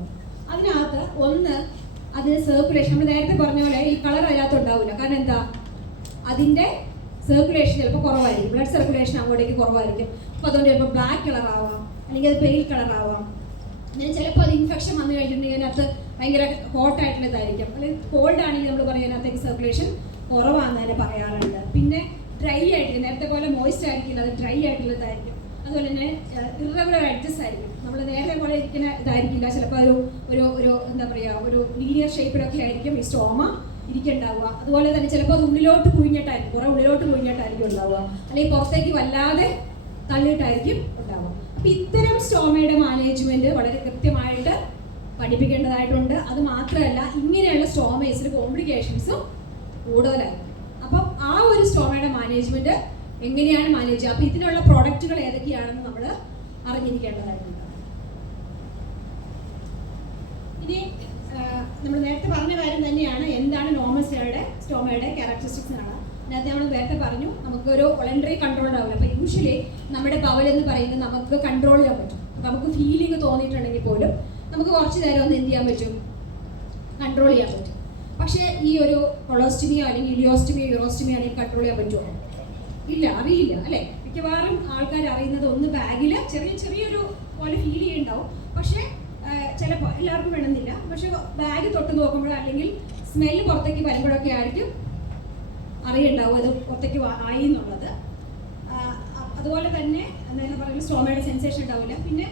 അതിനകത്ത് ഒന്ന്, അതിന് സർക്കുലേഷൻ, നമ്മൾ നേരത്തെ പറഞ്ഞ പോലെ ഈ കളർ അതിനകത്ത് ഉണ്ടാവില്ല. കാരണം എന്താ, അതിൻ്റെ സർക്കുലേഷൻ ചിലപ്പോൾ കുറവായിരിക്കും, ബ്ലഡ് സർക്കുലേഷൻ അങ്ങോട്ടേക്ക് കുറവായിരിക്കും. അപ്പോൾ അതുകൊണ്ട് ചിലപ്പോൾ ബ്ലാക്ക് കളർ ആവാം, അല്ലെങ്കിൽ അത് പെയിൽ കളർ ആവാം. അങ്ങനെ ചിലപ്പോൾ അത് ഇൻഫെക്ഷൻ വന്നു കഴിഞ്ഞിട്ടുണ്ടെങ്കിൽ അതിനകത്ത് ഭയങ്കര ഹോട്ടായിട്ടുള്ള ഇതായിരിക്കും. അല്ലെങ്കിൽ കോൾഡ് ആണെങ്കിൽ നമ്മൾ പറയും അതിനകത്തേക്ക് സർക്കുലേഷൻ കുറവാണെന്ന് തന്നെ പറയാറുണ്ട്. പിന്നെ ഡ്രൈ ആയിട്ട്, നേരത്തെ പോലെ മോയിസ്റ്റ് ആയിരിക്കില്ല, അത് ഡ്രൈ ആയിട്ടുള്ളതായിരിക്കും. അതുപോലെ തന്നെ ഇറഗുലർ അഡ്ജസ്റ്റ് ആയിരിക്കും. നമ്മൾ നേരത്തെ പോലെ ഇരിക്കുന്ന ഇതായിരിക്കില്ല, ചിലപ്പോൾ ഒരു എന്താ പറയുക, ഒരു ലീനിയർ ഷേപ്പിലൊക്കെ ആയിരിക്കും ഈ സ്റ്റോമ ഇരിക്കുന്നുണ്ടാവുക. അതുപോലെ തന്നെ ചിലപ്പോൾ അത് ഉള്ളിലോട്ട് കുഴിഞ്ഞിട്ടായിരിക്കും, കുറേ ഉള്ളിലോട്ട് കുഴിഞ്ഞിട്ടായിരിക്കും ഉണ്ടാവുക, അല്ലെങ്കിൽ പുറത്തേക്ക് വല്ലാതെ തള്ളിയിട്ടായിരിക്കും ഉണ്ടാവുക. അപ്പം ഇത്തരം സ്റ്റോമയുടെ മാനേജ്മെന്റ് വളരെ കൃത്യമായിട്ട് പഠിപ്പിക്കേണ്ടതായിട്ടുണ്ട്. അത് മാത്രമല്ല, ഇങ്ങനെയുള്ള സ്റ്റോമേസിൽ കോംപ്ലിക്കേഷൻസും കൂടുതലായിരിക്കും. അപ്പം ആ ഒരു സ്റ്റോമയുടെ മാനേജ്മെന്റ് എങ്ങനെയാണ് മാനേജ് ചെയ്യുക, അപ്പം ഇതിനുള്ള പ്രോഡക്റ്റുകൾ ഏതൊക്കെയാണെന്ന് നമ്മൾ അറിഞ്ഞിരിക്കേണ്ടതായിട്ടുണ്ട്. ഇനി നമ്മൾ നേരത്തെ പറഞ്ഞ കാര്യം തന്നെയാണ്, എന്താണ് നോർമൽ സ്റ്റോമയുടെ ക്യാരക്ടറിസ്റ്റിക്സ് ആണ്. അതിനകത്ത് നമ്മൾ നേരത്തെ പറഞ്ഞു, നമുക്കൊരു വോളണ്ടറി കൺട്രോൾ ഉണ്ടാവില്ല. അപ്പോൾ യൂഷ്വലി നമ്മുടെ ബവൽ എന്ന് പറയുന്നത് നമുക്ക് കൺട്രോൾ ചെയ്യാൻ പറ്റും. നമുക്ക് ഫീലിംഗ് തോന്നിയിട്ടുണ്ടെങ്കിൽ പോലും നമുക്ക് കുറച്ച് നേരം ഒന്ന് എന്ത് ചെയ്യാൻ പറ്റും, കൺട്രോൾ ചെയ്യാൻ പറ്റും. പക്ഷേ ഈ ഒരു കൊളോസ്റ്റമിയോ അല്ലെങ്കിൽ ഇലിയോസ്റ്റമിയോ യൂറോസ്റ്റമിയോ ആണെങ്കിൽ കൺട്രോൾ ചെയ്യാൻ പറ്റുമോ? ഇല്ല, അറിയില്ല അല്ലേ. മിക്കവാറും ആൾക്കാർ അറിയുന്നത് ഒന്ന് ബാഗിൽ ചെറിയൊരു പോലെ ഫീൽ ചെയ്യുന്നുണ്ടാവും. പക്ഷേ ചിലപ്പോൾ എല്ലാവർക്കും വേണമെന്നില്ല. പക്ഷെ ബാഗ് തൊട്ട് നോക്കുമ്പോഴോ അല്ലെങ്കിൽ സ്മെല്ല് പുറത്തേക്ക് വരുമ്പോഴൊക്കെ ആയിരിക്കും അറിയുണ്ടാവും അത് പുറത്തേക്ക് ആയി എന്നുള്ളത്. അതുപോലെ തന്നെ എന്താ പറയുക, സ്റ്റോമയുടെ സെൻസേഷൻ ഉണ്ടാവില്ല. പിന്നെ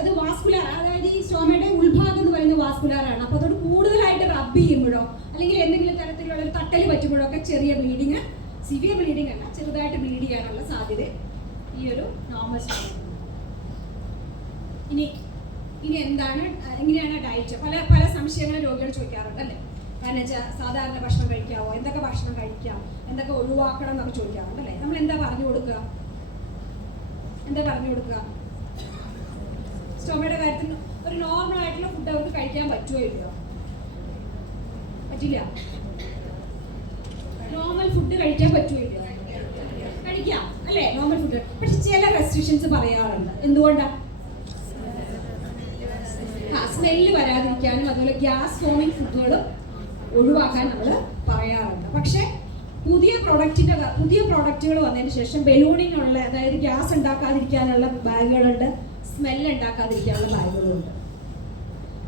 അത് വാസ്കുലാർ, അതായത് ഈ സ്റ്റോമയുടെ ഉൾഭാഗം എന്ന് പറയുന്നത് വാസ്കുലാറാണ്. അപ്പോൾ അതോട് കൂടുതലായിട്ട് റബ്ബ് ചെയ്യുമ്പോഴോ അല്ലെങ്കിൽ എന്തെങ്കിലും തരത്തിലുള്ള ഒരു തട്ടൽ പറ്റുമ്പോഴോ ഒക്കെ ചെറിയ ബ്ലീഡിങ്, സിവിയർ ബ്ലീഡിങ് അല്ല, ചെറുതായിട്ട് ബ്ലീഡ് ചെയ്യാനുള്ള സാധ്യത ഈ ഒരു നോർമൽ സ്റ്റോമ. ഇനി എങ്ങനെയാണ് ഡയറ്റ്? പല സംശയങ്ങൾ രോഗികൾ ചോദിക്കാറുണ്ട് അല്ലേ. കാരണം വെച്ചാൽ സാധാരണ ഭക്ഷണം കഴിക്കാവോ, എന്തൊക്കെ ഭക്ഷണം കഴിക്കാം, എന്തൊക്കെ ഒഴിവാക്കണം എന്നൊക്കെ ചോദിക്കാറുണ്ട് അല്ലേ. നമ്മൾ എന്താ പറഞ്ഞു കൊടുക്കുക? സ്റ്റോമയുടെ കാര്യത്തിൽ ഒരു നോർമൽ ആയിട്ടുള്ള ഫുഡ് അവർക്ക് കഴിക്കാൻ പറ്റുമോ ഇല്ലയോ? പറ്റില്ല. നോർമൽ ഫുഡ് കഴിക്കാൻ പറ്റുമോ ഇല്ലയോ? കഴിക്കാം അല്ലേ, നോർമൽ ഫുഡ്. പക്ഷെ ചില റെസ്ട്രിക്ഷൻസ് പറയാറുണ്ട്. എന്തുകൊണ്ടാണ്? സ്മെല്ല് വരാതിരിക്കാനും അതുപോലെ ഗ്യാസ് ഫോമിങ് ഫുഡുകളും ഒഴിവാക്കാൻ നമ്മൾ പറയാറുണ്ട്. പക്ഷേ പുതിയ പ്രോഡക്റ്റുകൾ വന്നതിന് ശേഷം ബലൂണിനുള്ള, അതായത് ഗ്യാസ് ഉണ്ടാക്കാതിരിക്കാനുള്ള ബാഗുകളുണ്ട്, സ്മെല്ല് ഉണ്ടാക്കാതിരിക്കാനുള്ള ബാഗുകളുണ്ട്.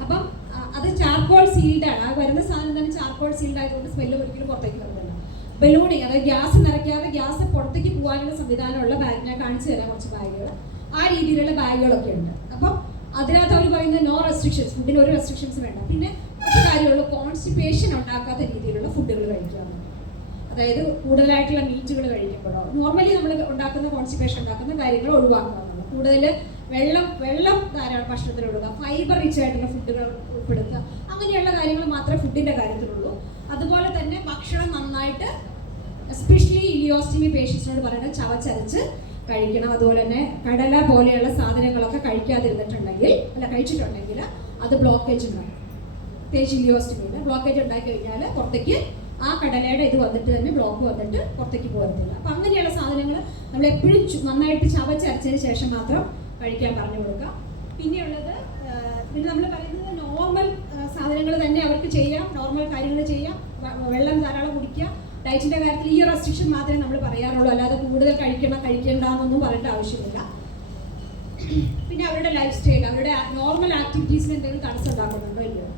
അപ്പം അത് ചാർക്കോൾ സീൽഡ് ആണ്. ആ വരുന്ന സാധനം തന്നെ ചാർക്കോൾ സീൽഡ് ആയതുകൊണ്ട് സ്മെല്ല് ഒരിക്കലും പുറത്തേക്ക് വരുന്നില്ല. ബലൂണിങ്, അതായത് ഗ്യാസ് നിറയ്ക്കാതെ ഗ്യാസ് പുറത്തേക്ക് പോകാനുള്ള സംവിധാനമുള്ള ബാഗിനെ കാണിച്ചു തരാം, കുറച്ച് ബാഗുകൾ. ആ രീതിയിലുള്ള ബാഗുകളൊക്കെ ഉണ്ട്. അപ്പം അതിനകത്ത് അവർ പറയുന്നത് നോ റെസ്ട്രിക്ഷൻസ്, ഫുഡിന് ഒരു റെസ്ട്രിക്ഷൻസ് വേണ്ട. പിന്നെ മറ്റു കാര്യമുള്ള കോൺസ്റ്റിപ്പേഷൻ ഉണ്ടാക്കാത്ത രീതിയിലുള്ള ഫുഡുകൾ കഴിക്കുക. അതായത് കൂടുതലായിട്ടുള്ള മീറ്റുകൾ കഴിക്കുമ്പോഴോ നോർമലി നമ്മൾ ഉണ്ടാക്കുന്ന കോൺസ്റ്റിപ്പേഷൻ ഉണ്ടാക്കുന്ന കാര്യങ്ങൾ ഒഴിവാക്കുക. കൂടുതൽ വെള്ളം ധാരാളം ഭക്ഷണത്തിൽ കൊടുക്കുക, ഫൈബർ റിച്ച് ആയിട്ടുള്ള ഫുഡുകൾ ഉൾപ്പെടുത്തുക. അങ്ങനെയുള്ള കാര്യങ്ങൾ മാത്രമേ ഫുഡിൻ്റെ കാര്യത്തിലുള്ളൂ. അതുപോലെ തന്നെ ഭക്ഷണം നന്നായിട്ട്, എസ്പെഷ്യലി ഇലിയോസ്റ്റമി പേഷ്യൻസിനോട് പറയുന്നത് ചവച്ചരച്ച് കഴിക്കണം. അതുപോലെ തന്നെ കടല പോലെയുള്ള സാധനങ്ങളൊക്കെ കഴിച്ചിട്ടുണ്ടെങ്കിൽ അത് ബ്ലോക്കേജ് ഉണ്ടാകും. പ്രത്യേകിച്ച് ഇലിയോസ്റ്റമിയിൽ ബ്ലോക്കേജ് ഉണ്ടാക്കി കഴിഞ്ഞാൽ പുറത്തേക്ക് ആ കടലയുടെ ഇത് വന്നിട്ട് തന്നെ ബ്ലോക്ക് വന്നിട്ട് പുറത്തേക്ക് പോകത്തില്ല. അപ്പം അങ്ങനെയുള്ള സാധനങ്ങൾ നമ്മൾ എപ്പോഴും നന്നായിട്ട് ചവച്ചരച്ചതിന് ശേഷം മാത്രം കഴിക്കാൻ പറഞ്ഞു കൊടുക്കുക. പിന്നെയുള്ളത് പിന്നെ നമ്മൾ പറയുന്നത് നോർമൽ സാധനങ്ങൾ തന്നെ അവർക്ക് ചെയ്യാം, നോർമൽ കാര്യങ്ങൾ ചെയ്യാം. വെള്ളം ധാരാളം കുടിക്കുക. ഡയറ്റിൻ്റെ കാര്യത്തിൽ ഈ റെസ്ട്രിക്ഷൻ മാത്രമേ നമ്മൾ പറയാറുള്ളൂ, അല്ലാതെ കൂടുതൽ കഴിക്കണ്ടെന്നൊന്നും പറയേണ്ട ആവശ്യമില്ല. പിന്നെ അവരുടെ ലൈഫ് സ്റ്റൈൽ, അവരുടെ നോർമൽ ആക്ടിവിറ്റീസിന് എന്തെങ്കിലും തടസ്സം ഉണ്ടാക്കുന്നുണ്ടോ ഇല്ലയോ?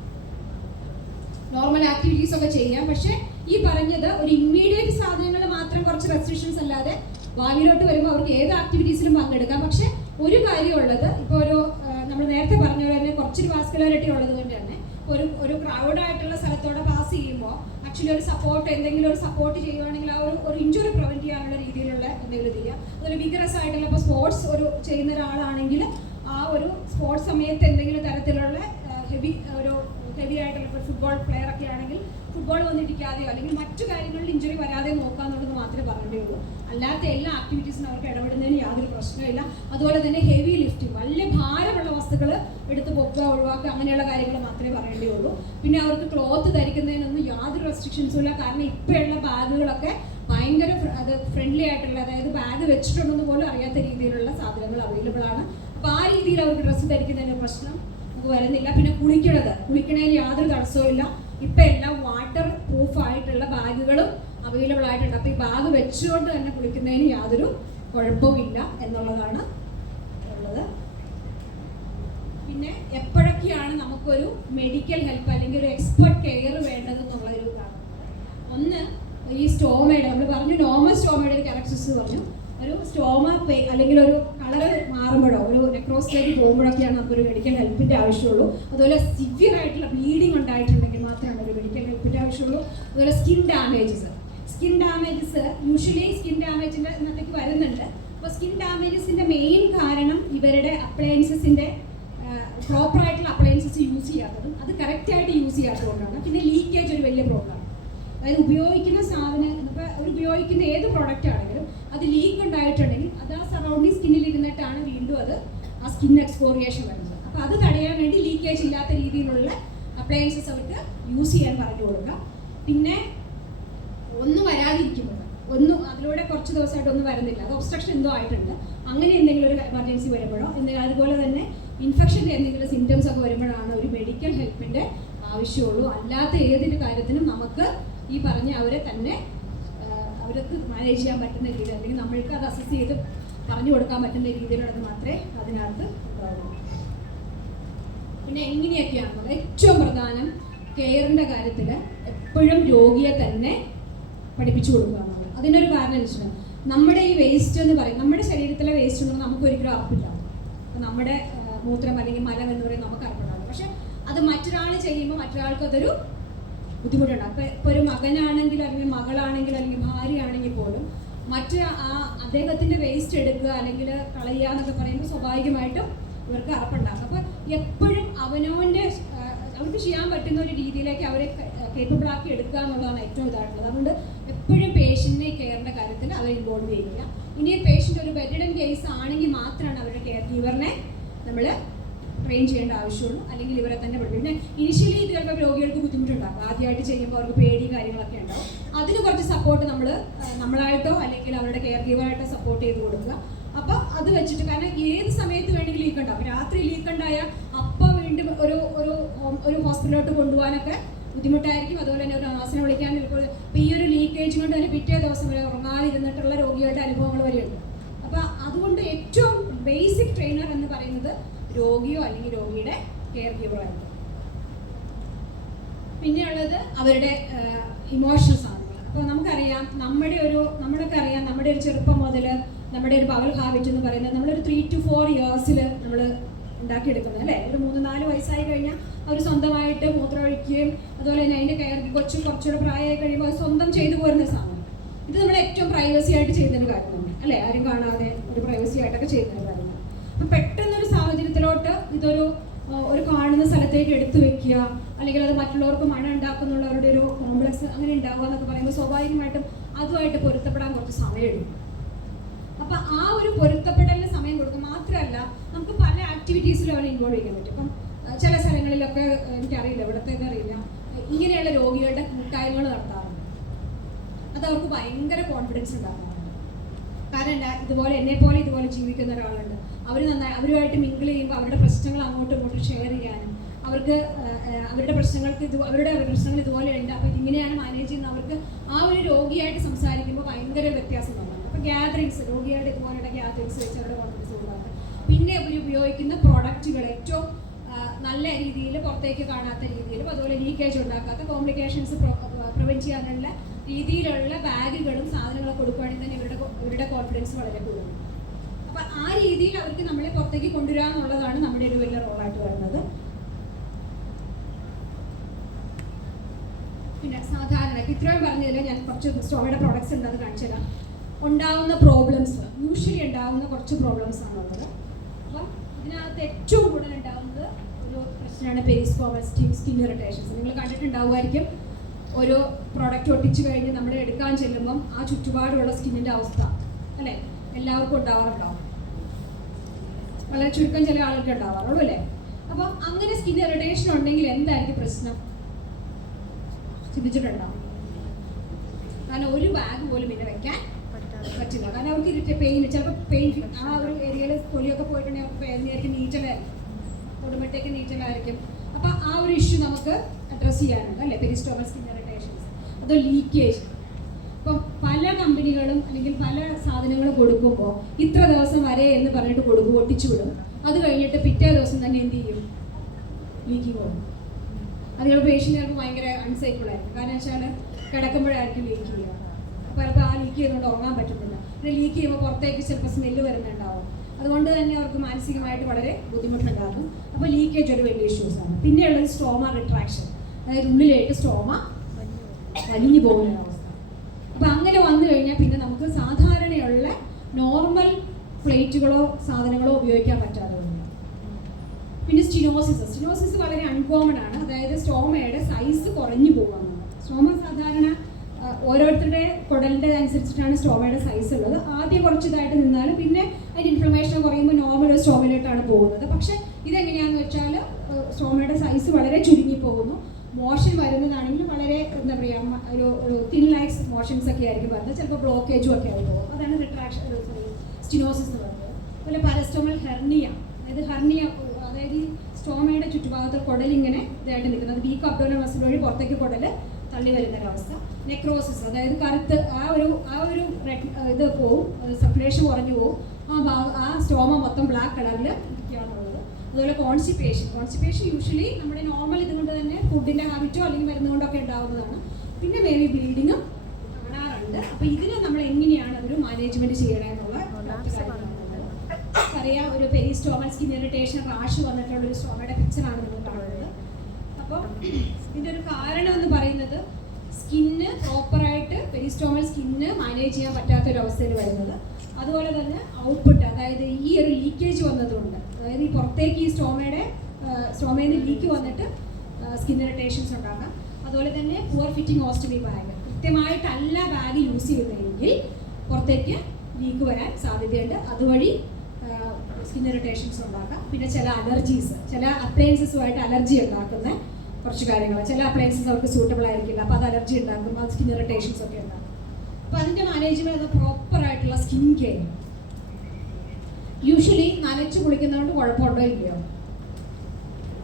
നോർമൽ ആക്ടിവിറ്റീസ് ഒക്കെ ചെയ്യാം. പക്ഷേ ഈ പറഞ്ഞത് ഒരു ഇമ്മീഡിയറ്റ് സാധനങ്ങൾ മാത്രം കുറച്ച് റെസ്ട്രിക്ഷൻസ് അല്ലാതെ ഭാവിയിലോട്ട് വരുമ്പോൾ അവർക്ക് ഏത് ആക്ടിവിറ്റീസിലും പങ്കെടുക്കാം. പക്ഷേ ഒരു കാര്യമുള്ളത്, ഇപ്പോൾ ഒരു നമ്മൾ നേരത്തെ പറഞ്ഞ പോലെ തന്നെ കുറച്ചൊരു വാസ്കുലാരിറ്റി ഉള്ളത് കൊണ്ട് തന്നെ ഒരു ക്രൗഡായിട്ടുള്ള സ്ഥലത്തോടെ പാസ് ചെയ്യുമ്പോൾ ആക്ച്വലി ഒരു സപ്പോർട്ട്, എന്തെങ്കിലും ഒരു സപ്പോർട്ട് ചെയ്യുവാണെങ്കിൽ ആ ഒരു ഇഞ്ചുറി പ്രിവെന്റ് ചെയ്യാനുള്ള രീതിയിലുള്ള എന്തെങ്കിലും ചെയ്യുക. അതൊരു വിഗറസ് ആയിട്ടുള്ള ഇപ്പോൾ സ്പോർട്സ് ചെയ്യുന്ന ഒരാളാണെങ്കിൽ ആ ഒരു സ്പോർട്സ് സമയത്ത് എന്തെങ്കിലും തരത്തിലുള്ള ഹെവി ആയിട്ടുള്ള ഇപ്പോൾ ഫുട്ബോൾ പ്ലെയർ ഒക്കെ ആണെങ്കിൽ ഫുട്ബോൾ വന്നിരിക്കാതെയോ അല്ലെങ്കിൽ മറ്റു കാര്യങ്ങളിൽ ഇഞ്ചുറി വരാതെ നോക്കുക എന്നുള്ളത് മാത്രമേ പറയേണ്ടതുള്ളൂ. അല്ലാത്ത എല്ലാ ആക്ടിവിറ്റീസിനും അവർക്ക് ഇടപെടുന്നതിന് യാതൊരു പ്രശ്നമില്ല. അതുപോലെ തന്നെ ഹെവി ലിഫ്റ്റിംഗ്, വലിയ ഭാരമുള്ള വസ്തുക്കൾ എടുത്ത് പൊക്കുക, ഒഴിവാക്കുക, അങ്ങനെയുള്ള കാര്യങ്ങൾ മാത്രമേ പറയേണ്ടതുള്ളൂ. പിന്നെ അവർക്ക് ക്ലോത്ത് ധരിക്കുന്നതിനൊന്നും യാതൊരു റെസ്ട്രിക്ഷൻസും ഇല്ല. കാരണം ഇപ്പോഴുള്ള ബാഗുകളൊക്കെ ഭയങ്കര ഫ്രണ്ട്ലി ആയിട്ടുള്ള, അതായത് ബാഗ് വെച്ചിട്ടുണ്ടെന്ന് പോലും അറിയാത്ത രീതിയിലുള്ള സാധനങ്ങൾ അവൈലബിൾ ആണ്. അപ്പോൾ ആ രീതിയിൽ അവർക്ക് ഡ്രസ്സ് ധരിക്കുന്നതിന് പ്രശ്നം നമുക്ക് വരുന്നില്ല. പിന്നെ കുളിക്കണതിന് യാതൊരു തടസ്സവും ഇല്ല. ഇപ്പം എല്ലാം വാട്ടർ പ്രൂഫ് ആയിട്ടുള്ള ബാഗുകളും അവൈലബിൾ ആയിട്ടുണ്ട്. അപ്പോൾ ഈ ബാഗ് വെച്ചുകൊണ്ട് തന്നെ കുളിക്കുന്നതിന് യാതൊരു കുഴപ്പവുമില്ല എന്നുള്ളതാണ് ഉള്ളത്. പിന്നെ എപ്പോഴൊക്കെയാണ് നമുക്കൊരു മെഡിക്കൽ ഹെൽപ്പ് അല്ലെങ്കിൽ ഒരു എക്സ്പെർട്ട് കെയർ വേണ്ടതെന്നുള്ളൊരു ഇതാണ്. ഒന്ന്, ഈ സ്റ്റോമയുടെ നമ്മൾ പറഞ്ഞു, നോർമൽ സ്റ്റോമയുടെ ഒരു ക്യാരക്ടറിസ്റ്റിക്സ് പറഞ്ഞു. ഒരു സ്റ്റോമ അല്ലെങ്കിൽ ഒരു കളർ മാറുമ്പോഴോ ഒരു നെക്രോസിലേക്ക് പോകുമ്പോഴൊക്കെയാണ് നമുക്കൊരു മെഡിക്കൽ ഹെൽപ്പിൻ്റെ ആവശ്യമുള്ളൂ. അതുപോലെ സിവിയർ ആയിട്ടുള്ള ബ്ലീഡിങ് ഉണ്ടായിട്ടുണ്ടെങ്കിൽ മാത്രമാണ് ഒരു മെഡിക്കൽ ഹെൽപ്പിൻ്റെ ആവശ്യമുള്ളൂ. അതുപോലെ സ്കിൻ ഡാമേജസ് യൂഷ്വലി സ്കിൻ ഡാമേജിൻ്റെ ഇന്നത്തേക്ക് വരുന്നുണ്ട്. അപ്പോൾ സ്കിൻ ഡാമേജസിൻ്റെ മെയിൻ കാരണം ഇവരുടെ അപ്ലയൻസസിൻ്റെ പ്രോപ്പറായിട്ടുള്ള അപ്ലയൻസസ് യൂസ് ചെയ്യാത്തതും അത് കറക്റ്റായിട്ട് യൂസ് ചെയ്യാത്തതുകൊണ്ടാണ്. പിന്നെ ലീക്കേജ് ഒരു വലിയ പ്രോബ്ലമാണ്. അതായത് ഉപയോഗിക്കുന്ന സാധനം, ഇപ്പോൾ ഉപയോഗിക്കുന്ന ഏത് പ്രോഡക്റ്റ് ആണെങ്കിലും അത് ലീക്ക് ഉണ്ടായിട്ടുണ്ടെങ്കിൽ അത് ആ സറൗണ്ടിങ് സ്കിന്നിൽ ഇരുന്നിട്ടാണ് വീണ്ടും അത് ആ സ്കിൻ എക്സ്പോറിയേഷൻ വരുന്നത്. അപ്പോൾ അത് തടയാൻ വേണ്ടി ലീക്കേജ് ഇല്ലാത്ത രീതിയിലുള്ള അപ്ലയൻസസ് അവർക്ക് യൂസ് ചെയ്യാൻ പറഞ്ഞു കൊടുക്കുക. പിന്നെ ഒന്നും വരാതിരിക്കുമ്പോൾ, അതിലൂടെ കുറച്ച് ദിവസമായിട്ട് ഒന്നും വരുന്നില്ല, അത് ഒബ്സ്ട്രക്ഷൻ എന്തോ ആയിട്ടുണ്ട്, അങ്ങനെ എന്തെങ്കിലും ഒരു എമർജൻസി വരുമ്പോഴോ അതുപോലെ തന്നെ ഇൻഫെക്ഷൻ്റെ എന്തെങ്കിലും സിംറ്റംസ് ഒക്കെ വരുമ്പോഴാണ് ഒരു മെഡിക്കൽ ഹെൽപ്പിൻ്റെ ആവശ്യമുള്ളൂ. അല്ലാത്ത ഏതൊരു കാര്യത്തിനും നമുക്ക് ഈ പറഞ്ഞ അവർക്ക് മാനേജ് ചെയ്യാൻ പറ്റുന്ന രീതിയിൽ അല്ലെങ്കിൽ നമ്മൾക്ക് അത് അസസ് ചെയ്ത് പറഞ്ഞു കൊടുക്കാൻ പറ്റുന്ന രീതിയിലുള്ളത് മാത്രമേ അതിനകത്ത് ഉണ്ടാവുള്ളൂ. പിന്നെ എങ്ങനെയൊക്കെയാണെന്നുള്ളത് ഏറ്റവും പ്രധാനം കെയറിൻ്റെ കാര്യത്തിൽ എപ്പോഴും രോഗിയെ തന്നെ പഠിപ്പിച്ചു കൊടുക്കുക എന്നുള്ളത്. അതിനൊരു കാരണം എന്ന് വെച്ചാൽ നമ്മുടെ ഈ വേസ്റ്റ് എന്ന് പറയും, നമ്മുടെ ശരീരത്തിലെ വേസ്റ്റ് എന്ന് പറഞ്ഞാൽ നമുക്ക് ഒരിക്കലും അറപ്പില്ല. നമ്മുടെ മൂത്രം അല്ലെങ്കിൽ മലം എന്ന് പറയുന്നത് നമുക്ക് അറപ്പുണ്ടാകും. പക്ഷെ അത് മറ്റൊരാൾ ചെയ്യുമ്പോൾ മറ്റൊരാൾക്ക് അതൊരു ബുദ്ധിമുട്ടുണ്ടാകും. ഇപ്പോൾ ഒരു മകനാണെങ്കിൽ അല്ലെങ്കിൽ മകളാണെങ്കിൽ അല്ലെങ്കിൽ ഭാര്യയാണെങ്കിൽ പോലും അദ്ദേഹത്തിൻ്റെ വേസ്റ്റ് എടുക്കുക അല്ലെങ്കിൽ കളയുക എന്നൊക്കെ പറയുമ്പോൾ സ്വാഭാവികമായിട്ടും ഇവർക്ക് അറപ്പുണ്ടാകും. അപ്പോൾ എപ്പോഴും അവർക്ക് ചെയ്യാൻ പറ്റുന്ന ഒരു രീതിയിലേക്ക് അവരെ കേപ്പബിൾ ആക്കി എടുക്കുക എന്നുള്ളതാണ് ഏറ്റവും ഇതായിട്ടുള്ളത്. അതുകൊണ്ട് എപ്പോഴും പേഷ്യൻറ്റിനെ കെയറിൻ്റെ കാര്യത്തിൽ അവർ ഇൻവോൾവ് ചെയ്യുക. ഇനി പേഷ്യൻ്റ് ഒരു ബെഡ്രിഡൻ കേസ് ആണെങ്കിൽ മാത്രമാണ് അവരുടെ കെയർ ഗീവറിനെ നമ്മൾ ട്രെയിൻ ചെയ്യേണ്ട ആവശ്യമുള്ളൂ, അല്ലെങ്കിൽ ഇവരെ തന്നെ പഠിക്കും. പിന്നെ ഇനിഷ്യലി ഇത് ചിലപ്പോൾ രോഗികൾക്ക് ബുദ്ധിമുട്ടുണ്ടാകും. ആദ്യമായിട്ട് ചെയ്യുമ്പോൾ അവർക്ക് പേടി കാര്യങ്ങളൊക്കെ ഉണ്ടാവും. അതിന് കുറച്ച് സപ്പോർട്ട് നമ്മളായിട്ടോ അല്ലെങ്കിൽ അവരുടെ കെയർ ഗീവറായിട്ടോ സപ്പോർട്ട് ചെയ്ത് കൊടുക്കുക. അപ്പോൾ അത് വെച്ചിട്ട്, കാരണം ഏത് സമയത്ത് വേണമെങ്കിലും ലീക്ക് ഉണ്ടാവും. രാത്രി ലീക്ക് ഉണ്ടായാൽ അപ്പം വീണ്ടും ഒരു ഹോസ്പിറ്റലിലോട്ട് കൊണ്ടുപോകാനൊക്കെ ബുദ്ധിമുട്ടായിരിക്കും. അതുപോലെ തന്നെ ഒരു നഴ്സിനെ വിളിക്കാൻ ഇപ്പോൾ ഈ ഒരു ലീക്കേജ് കൊണ്ട് തന്നെ പിറ്റേ ദിവസം വരെ ഉറങ്ങാതിരുന്നിട്ടുള്ള രോഗികളുടെ അനുഭവങ്ങൾ വരെയുണ്ട്. അപ്പോൾ അതുകൊണ്ട് ഏറ്റവും ബേസിക് ട്രെയിനർ എന്ന് പറയുന്നത് രോഗിയോ അല്ലെങ്കിൽ രോഗിയുടെ കെയർ ഗീവറോ ആയിരിക്കും. പിന്നെയുള്ളത് അവരുടെ ഇമോഷണൽ സാധനങ്ങൾ. അപ്പോൾ നമുക്കറിയാം, നമ്മുടെയൊക്കെ അറിയാം, നമ്മുടെ ഒരു ചെറുപ്പം മുതൽ നമ്മുടെ ഒരു പവൽ ഹാബിറ്റ് എന്ന് പറയുന്നത് നമ്മളൊരു 3 to 4 years നമ്മൾ ഉണ്ടാക്കിയെടുക്കുന്നത് അല്ലേ. ഒരു 3-4 വയസ്സായി കഴിഞ്ഞാൽ അവർ സ്വന്തമായിട്ട് മൂത്രമൊഴിക്കുകയും അതുപോലെ തന്നെ അതിൻ്റെ കെയർ കുറച്ചുകൂടെ പ്രായമായി കഴിയുമ്പോൾ അത് സ്വന്തം ചെയ്തു പോരുന്ന സാധനം. ഇത് നമ്മൾ ഏറ്റവും പ്രൈവസി ആയിട്ട് ചെയ്യുന്നൊരു കാര്യമാണ് അല്ലേ. ആരും കാണാതെ ഒരു പ്രൈവസി ആയിട്ടൊക്കെ ചെയ്യുന്നൊരു കാര്യമാണ്. അപ്പം പെട്ടെന്നൊരു സാഹചര്യത്തിലോട്ട് ഇതൊരു കാണുന്ന സ്ഥലത്തേക്ക് എടുത്തു വെക്കുക, അല്ലെങ്കിൽ അത് മറ്റുള്ളവർക്ക് മണം ഉണ്ടാക്കുന്നുള്ളവരുടെ ഒരു കോംപ്ലക്സ് അങ്ങനെ ഉണ്ടാവുക എന്നൊക്കെ പറയുമ്പോൾ സ്വാഭാവികമായിട്ടും അതുമായിട്ട് പൊരുത്തപ്പെടാൻ കുറച്ച് സമയമെടുക്കും. അപ്പം ആ ഒരു പൊരുത്തപ്പെടലിന് സമയം കൊടുക്കും. മാത്രമല്ല നമുക്ക് പല ആക്ടിവിറ്റീസിലും അവരെ ഇൻവോൾവ് ചെയ്യാൻ പറ്റും. അപ്പം ചില സ്ഥലങ്ങളിലൊക്കെ എനിക്കറിയില്ല, ഇവിടുത്തെ അറിയില്ല, ഇങ്ങനെയുള്ള രോഗികളുടെ കൂട്ടായ്മകൾ നടത്താറുണ്ട്. അത് അവർക്ക് ഭയങ്കര കോൺഫിഡൻസ് ഉണ്ടാകാറുണ്ട്. കാരണം എന്താ, എന്നെപ്പോലെ ഇതുപോലെ ജീവിക്കുന്ന ഒരാളുണ്ട്, അവർ നന്നായി അവരുമായിട്ട് മിങ്കിൾ ചെയ്യുമ്പോൾ അവരുടെ പ്രശ്നങ്ങൾ അങ്ങോട്ടും ഇങ്ങോട്ടും ഷെയർ ചെയ്യാനും അവർക്ക് അവരുടെ പ്രശ്നങ്ങൾക്ക് അവരുടെ പ്രശ്നങ്ങൾ ഇതുപോലെ ഉണ്ട്, അപ്പോൾ ഇങ്ങനെയാണ് മാനേജ് ചെയ്യുന്നത്, അവർക്ക് ആ ഒരു രോഗിയായിട്ട് സംസാരിക്കുമ്പോൾ ഭയങ്കര വ്യത്യാസം തോന്നുന്നുണ്ട്. അപ്പോൾ ഗ്യാതറിങ്സ്, രോഗികളുടെ ഇതുപോലെയുള്ള ഗ്യാതറിങ്സ് വെച്ച് അവരുടെ കോൺഫിഡൻസ് കൊടുക്കാറുണ്ട്. പിന്നെ അവർ ഉപയോഗിക്കുന്ന പ്രോഡക്റ്റുകൾ ഏറ്റവും നല്ല രീതിയിൽ, പുറത്തേക്ക് കാണാത്ത രീതിയിലും അതുപോലെ ലീക്കേജ് ഉണ്ടാക്കാത്ത, കോംപ്ലിക്കേഷൻസ് പ്രിവെൻറ്റ് ചെയ്യാനുള്ള രീതിയിലുള്ള ബാഗുകളും സാധനങ്ങളും കൊടുക്കുകയാണെങ്കിൽ തന്നെ ഇവരുടെ കോൺഫിഡൻസ് വളരെ കൂടുതലാണ്. അപ്പം ആ രീതിയിൽ അവർക്ക് നമ്മളെ പുറത്തേക്ക് കൊണ്ടുവരിക എന്നുള്ളതാണ് നമ്മുടെ ഒരു വലിയ റോളായിട്ട് വരുന്നത്. പിന്നെ സാധാരണ ഇത്രയും പറഞ്ഞതിൽ ഞാൻ കുറച്ച് സ്റ്റോമയുടെ പ്രോഡക്ട്സ് ഉണ്ട്, അത് കാണിച്ചു തരാം. ഉണ്ടാവുന്ന പ്രോബ്ലംസ്, യൂഷ്വലി ഉണ്ടാവുന്ന കുറച്ച് പ്രോബ്ലംസ് ആണുള്ളത്. അപ്പം ഇതിനകത്ത് ഏറ്റവും കൂടുതൽ ഉണ്ടാവുന്നത് ഒരു പ്രശ്നമാണ് പെരിസ്കോമൽ സ്കിൻ ഇറിറ്റേഷൻസ്. നിങ്ങൾ കണ്ടിട്ടുണ്ടാവുമായിരിക്കും, ഒരു പ്രോഡക്റ്റ് ഒട്ടിച്ചു കഴിഞ്ഞ് നമ്മൾ എടുക്കാൻ ചെല്ലുമ്പം ആ ചുറ്റുപാടുള്ള സ്കിന്നിൻ്റെ അവസ്ഥ അല്ലേ, എല്ലാവർക്കും ഉണ്ടാവാറുണ്ടാവും. വളരെ ചുരുക്കം ചില ആൾക്ക് ഉണ്ടാവാറുള്ളൂ അല്ലേ. അപ്പം അങ്ങനെ സ്കിൻ ഇറിറ്റേഷൻ ഉണ്ടെങ്കിൽ എന്തായിരിക്കും പ്രശ്നം ചിന്തിച്ചിട്ടുണ്ടാവും? കാരണം ഒരു ബാഗ് പോലും പിന്നെ വെക്കാൻ പറ്റില്ല. കാരണം അവർക്ക് പെയിൻ, ചിലപ്പോൾ പെയിൻ ആ ഒരു ഏരിയയിൽ തൊലിയൊക്കെ പോയിട്ടുണ്ടെങ്കിൽ അവർക്ക് വേദനയായിരിക്കും, നീറ്റലായിരിക്കും, തൊടുമ്പത്തേക്ക് നീറ്റലായിരിക്കും. അപ്പം ആ ഒരു ഇഷ്യൂ നമുക്ക് അഡ്രസ്സ് ചെയ്യാനുണ്ട് അല്ലേ, പെരിസ്റ്റോമൽ സ്കിൻ ഇറിറ്റേഷൻസ്. അത് ലീക്കേജ്. ഇപ്പം പല കമ്പനികളും അല്ലെങ്കിൽ പല സാധനങ്ങളും കൊടുക്കുമ്പോൾ ഇത്ര ദിവസം വരെ എന്ന് പറഞ്ഞിട്ട് കൊടുക്കും, ഒട്ടിച്ചു വിടും. അത് കഴിഞ്ഞിട്ട് പിറ്റേ ദിവസം തന്നെ എന്ത് ചെയ്യും, ലീക്കിങ് പോകും. അതുകൊണ്ട് പേഷ്യൻറ്റുകൾക്ക് ഭയങ്കര അൺസേഫിൾ ആയിരിക്കും. കാരണം വെച്ചാൽ കിടക്കുമ്പോഴായിരിക്കും ലീക്ക് ചെയ്യുക. അപ്പോൾ ചിലപ്പോൾ ആ ലീക്ക് ചെയ്തുകൊണ്ട് ഉറങ്ങാൻ പറ്റുന്നില്ല. പിന്നെ ലീക്ക് ചെയ്യുമ്പോൾ പുറത്തേക്ക് ചിലപ്പോൾ സ്മെല്ല് വരുന്നുണ്ടാവും. അതുകൊണ്ട് തന്നെ അവർക്ക് മാനസികമായിട്ട് വളരെ ബുദ്ധിമുട്ടുണ്ടാകും. അപ്പോൾ ലീക്കേജ് ഒരു വലിയ ഇഷ്യൂസാണ്. പിന്നെയുള്ളത് സ്റ്റോമ റിട്രാക്ഷൻ, അതായത് ഉള്ളിലേക്ക് സ്റ്റോമ വലിഞ്ഞു പോകുന്ന അവസ്ഥ. അപ്പോൾ അങ്ങനെ വന്നു കഴിഞ്ഞാൽ പിന്നെ നമുക്ക് സാധാരണയുള്ള നോർമൽ പ്ലേറ്റുകളോ സാധനങ്ങളോ ഉപയോഗിക്കാൻ പറ്റാതെ വരും. പിന്നെ സ്റ്റിനോസിസ് വളരെ അൺകോമൺ ആണ്. അതായത് സ്റ്റോമയുടെ സൈസ് കുറഞ്ഞു പോകുന്നത്. സ്റ്റോമ സാധാരണ ഓരോരുത്തരുടെ കുടലിൻ്റെ അനുസരിച്ചിട്ടാണ് സ്റ്റോമയുടെ സൈസ് ഉള്ളത്. ആദ്യം കുറച്ച് ഇതായിട്ട് നിന്നാലും പിന്നെ അതിൻ്റെ ഇൻഫ്ലമേഷൻ കുറയുമ്പോൾ നോർമൽ ഒരു സ്റ്റോമയിലോട്ടാണ് പോകുന്നത്. പക്ഷേ ഇതെങ്ങനെയാണെന്ന് വെച്ചാൽ സ്റ്റോമയുടെ സൈസ് വളരെ ചുരുങ്ങി പോകുന്നു. മോഷൻ വരുന്നതാണെങ്കിൽ വളരെ എന്താ പറയുക, ഒരു തിൻ ലൈക്സ് മോഷൻസ് ഒക്കെ ആയിരിക്കും വരുന്നത്. ചിലപ്പോൾ ബ്ലോക്കേജും ഒക്കെ ആയി പോകും. അതാണ് റിട്രാക്ഷൻ സ്റ്റിനോസിസ് എന്ന് പറയുന്നത്. അതുപോലെ പാരസ്റ്റോമൽ ഹെർണിയ, അതായത് ഈ സ്റ്റോമയുടെ ചുറ്റുഭാഗത്ത് കുടലിങ്ങനെ ഇതായിട്ട് നിൽക്കുന്നത്, വീക്ക് അബ്ഡോമിനൽ മസിൽ വഴി പുറത്തേക്ക് കുടൽ തള്ളി വരുന്ന ഒരവസ്ഥ. നെക്രോസിസ്, അതായത് കറുത്ത് ആ ഒരു ഇത് പോവും, സർക്കുലേഷൻ കുറഞ്ഞു പോവും. ആ സ്റ്റോമ മൊത്തം ബ്ലാക്ക് കളറിൽ ഇരിക്കുകയാണുള്ളത്. അതുപോലെ കോൺസ്റ്റിപ്പേഷൻ യൂഷ്വലി നമ്മുടെ നോർമൽ ഇതുകൊണ്ട് തന്നെ ഫുഡിൻ്റെ ഹാബിറ്റോ അല്ലെങ്കിൽ മരുന്നുകൊണ്ടൊക്കെ ഉണ്ടാകുന്നതാണ്. പിന്നെ ബേബി ബ്ലീഡിങ്ങും കാണാറുണ്ട്. അപ്പോൾ ഇതിന് നമ്മൾ എങ്ങനെയാണ് അതൊരു മാനേജ്മെൻറ്റ് ചെയ്യണമെന്നുള്ള അറിയാം. ഒരു പെരിസ്റ്റോമൽ സ്കിൻ ഇറിറ്റേഷൻ റാഷ് വന്നിട്ടുള്ള ഒരു സ്റ്റോമയുടെ പിക്ചറാണ് നമ്മൾ കാണുന്നത്. അപ്പോൾ ഇതിൻ്റെ ഒരു കാരണം എന്ന് പറയുന്നത് സ്കിന്ന് പ്രോപ്പറായിട്ട് പെരിസ്റ്റോമൽ സ്കിന്ന് മാനേജ് ചെയ്യാൻ പറ്റാത്തൊരവസ്ഥയിൽ വരുന്നത്. അതുപോലെ തന്നെ ഔട്ട്പുട്ട്, അതായത് ഈ ഒരു ലീക്കേജ് വന്നതുകൊണ്ട്, അതായത് ഈ പുറത്തേക്ക് ഈ സ്റ്റോമയിൽ നിന്ന് ലീക്ക് വന്നിട്ട് സ്കിൻ ഇറിറ്റേഷൻസ് ഉണ്ടാകാം. അതുപോലെ തന്നെ പുവർ ഫിറ്റിംഗ് ഓസ്റ്റമി ബാഗ്, കൃത്യമായിട്ടല്ല ബാഗ് യൂസ് ചെയ്യുന്നതെങ്കിൽ പുറത്തേക്ക് ലീക്ക് വരാൻ സാധ്യതയുണ്ട്. അതുവഴി സ്കിൻ ഇറിറ്റേഷൻസ് ഉണ്ടാക്കാം. പിന്നെ ചില അലർജീസ്, ചില അപ്ലയൻസസുമായിട്ട് അലർജി ഉണ്ടാക്കുന്ന കുറച്ച് കാര്യങ്ങൾ, ചില അപ്ലയൻസസ് അവർക്ക് സൂട്ടബിൾ ആയിരിക്കില്ല, അപ്പോൾ അത് അലർജി ഉണ്ടാക്കും, അത് സ്കിൻ ഇറിറ്റേഷൻസ് ഒക്കെ ഉണ്ടാകും. അപ്പോൾ അതിൻ്റെ മാനേജ്മെൻറ്റ് പ്രോപ്പറായിട്ടുള്ള സ്കിൻ കെയർ. യൂഷ്വലി നനച്ച് കുളിക്കുന്നതുകൊണ്ട് കുഴപ്പമുണ്ടോ ഇല്ലയോ?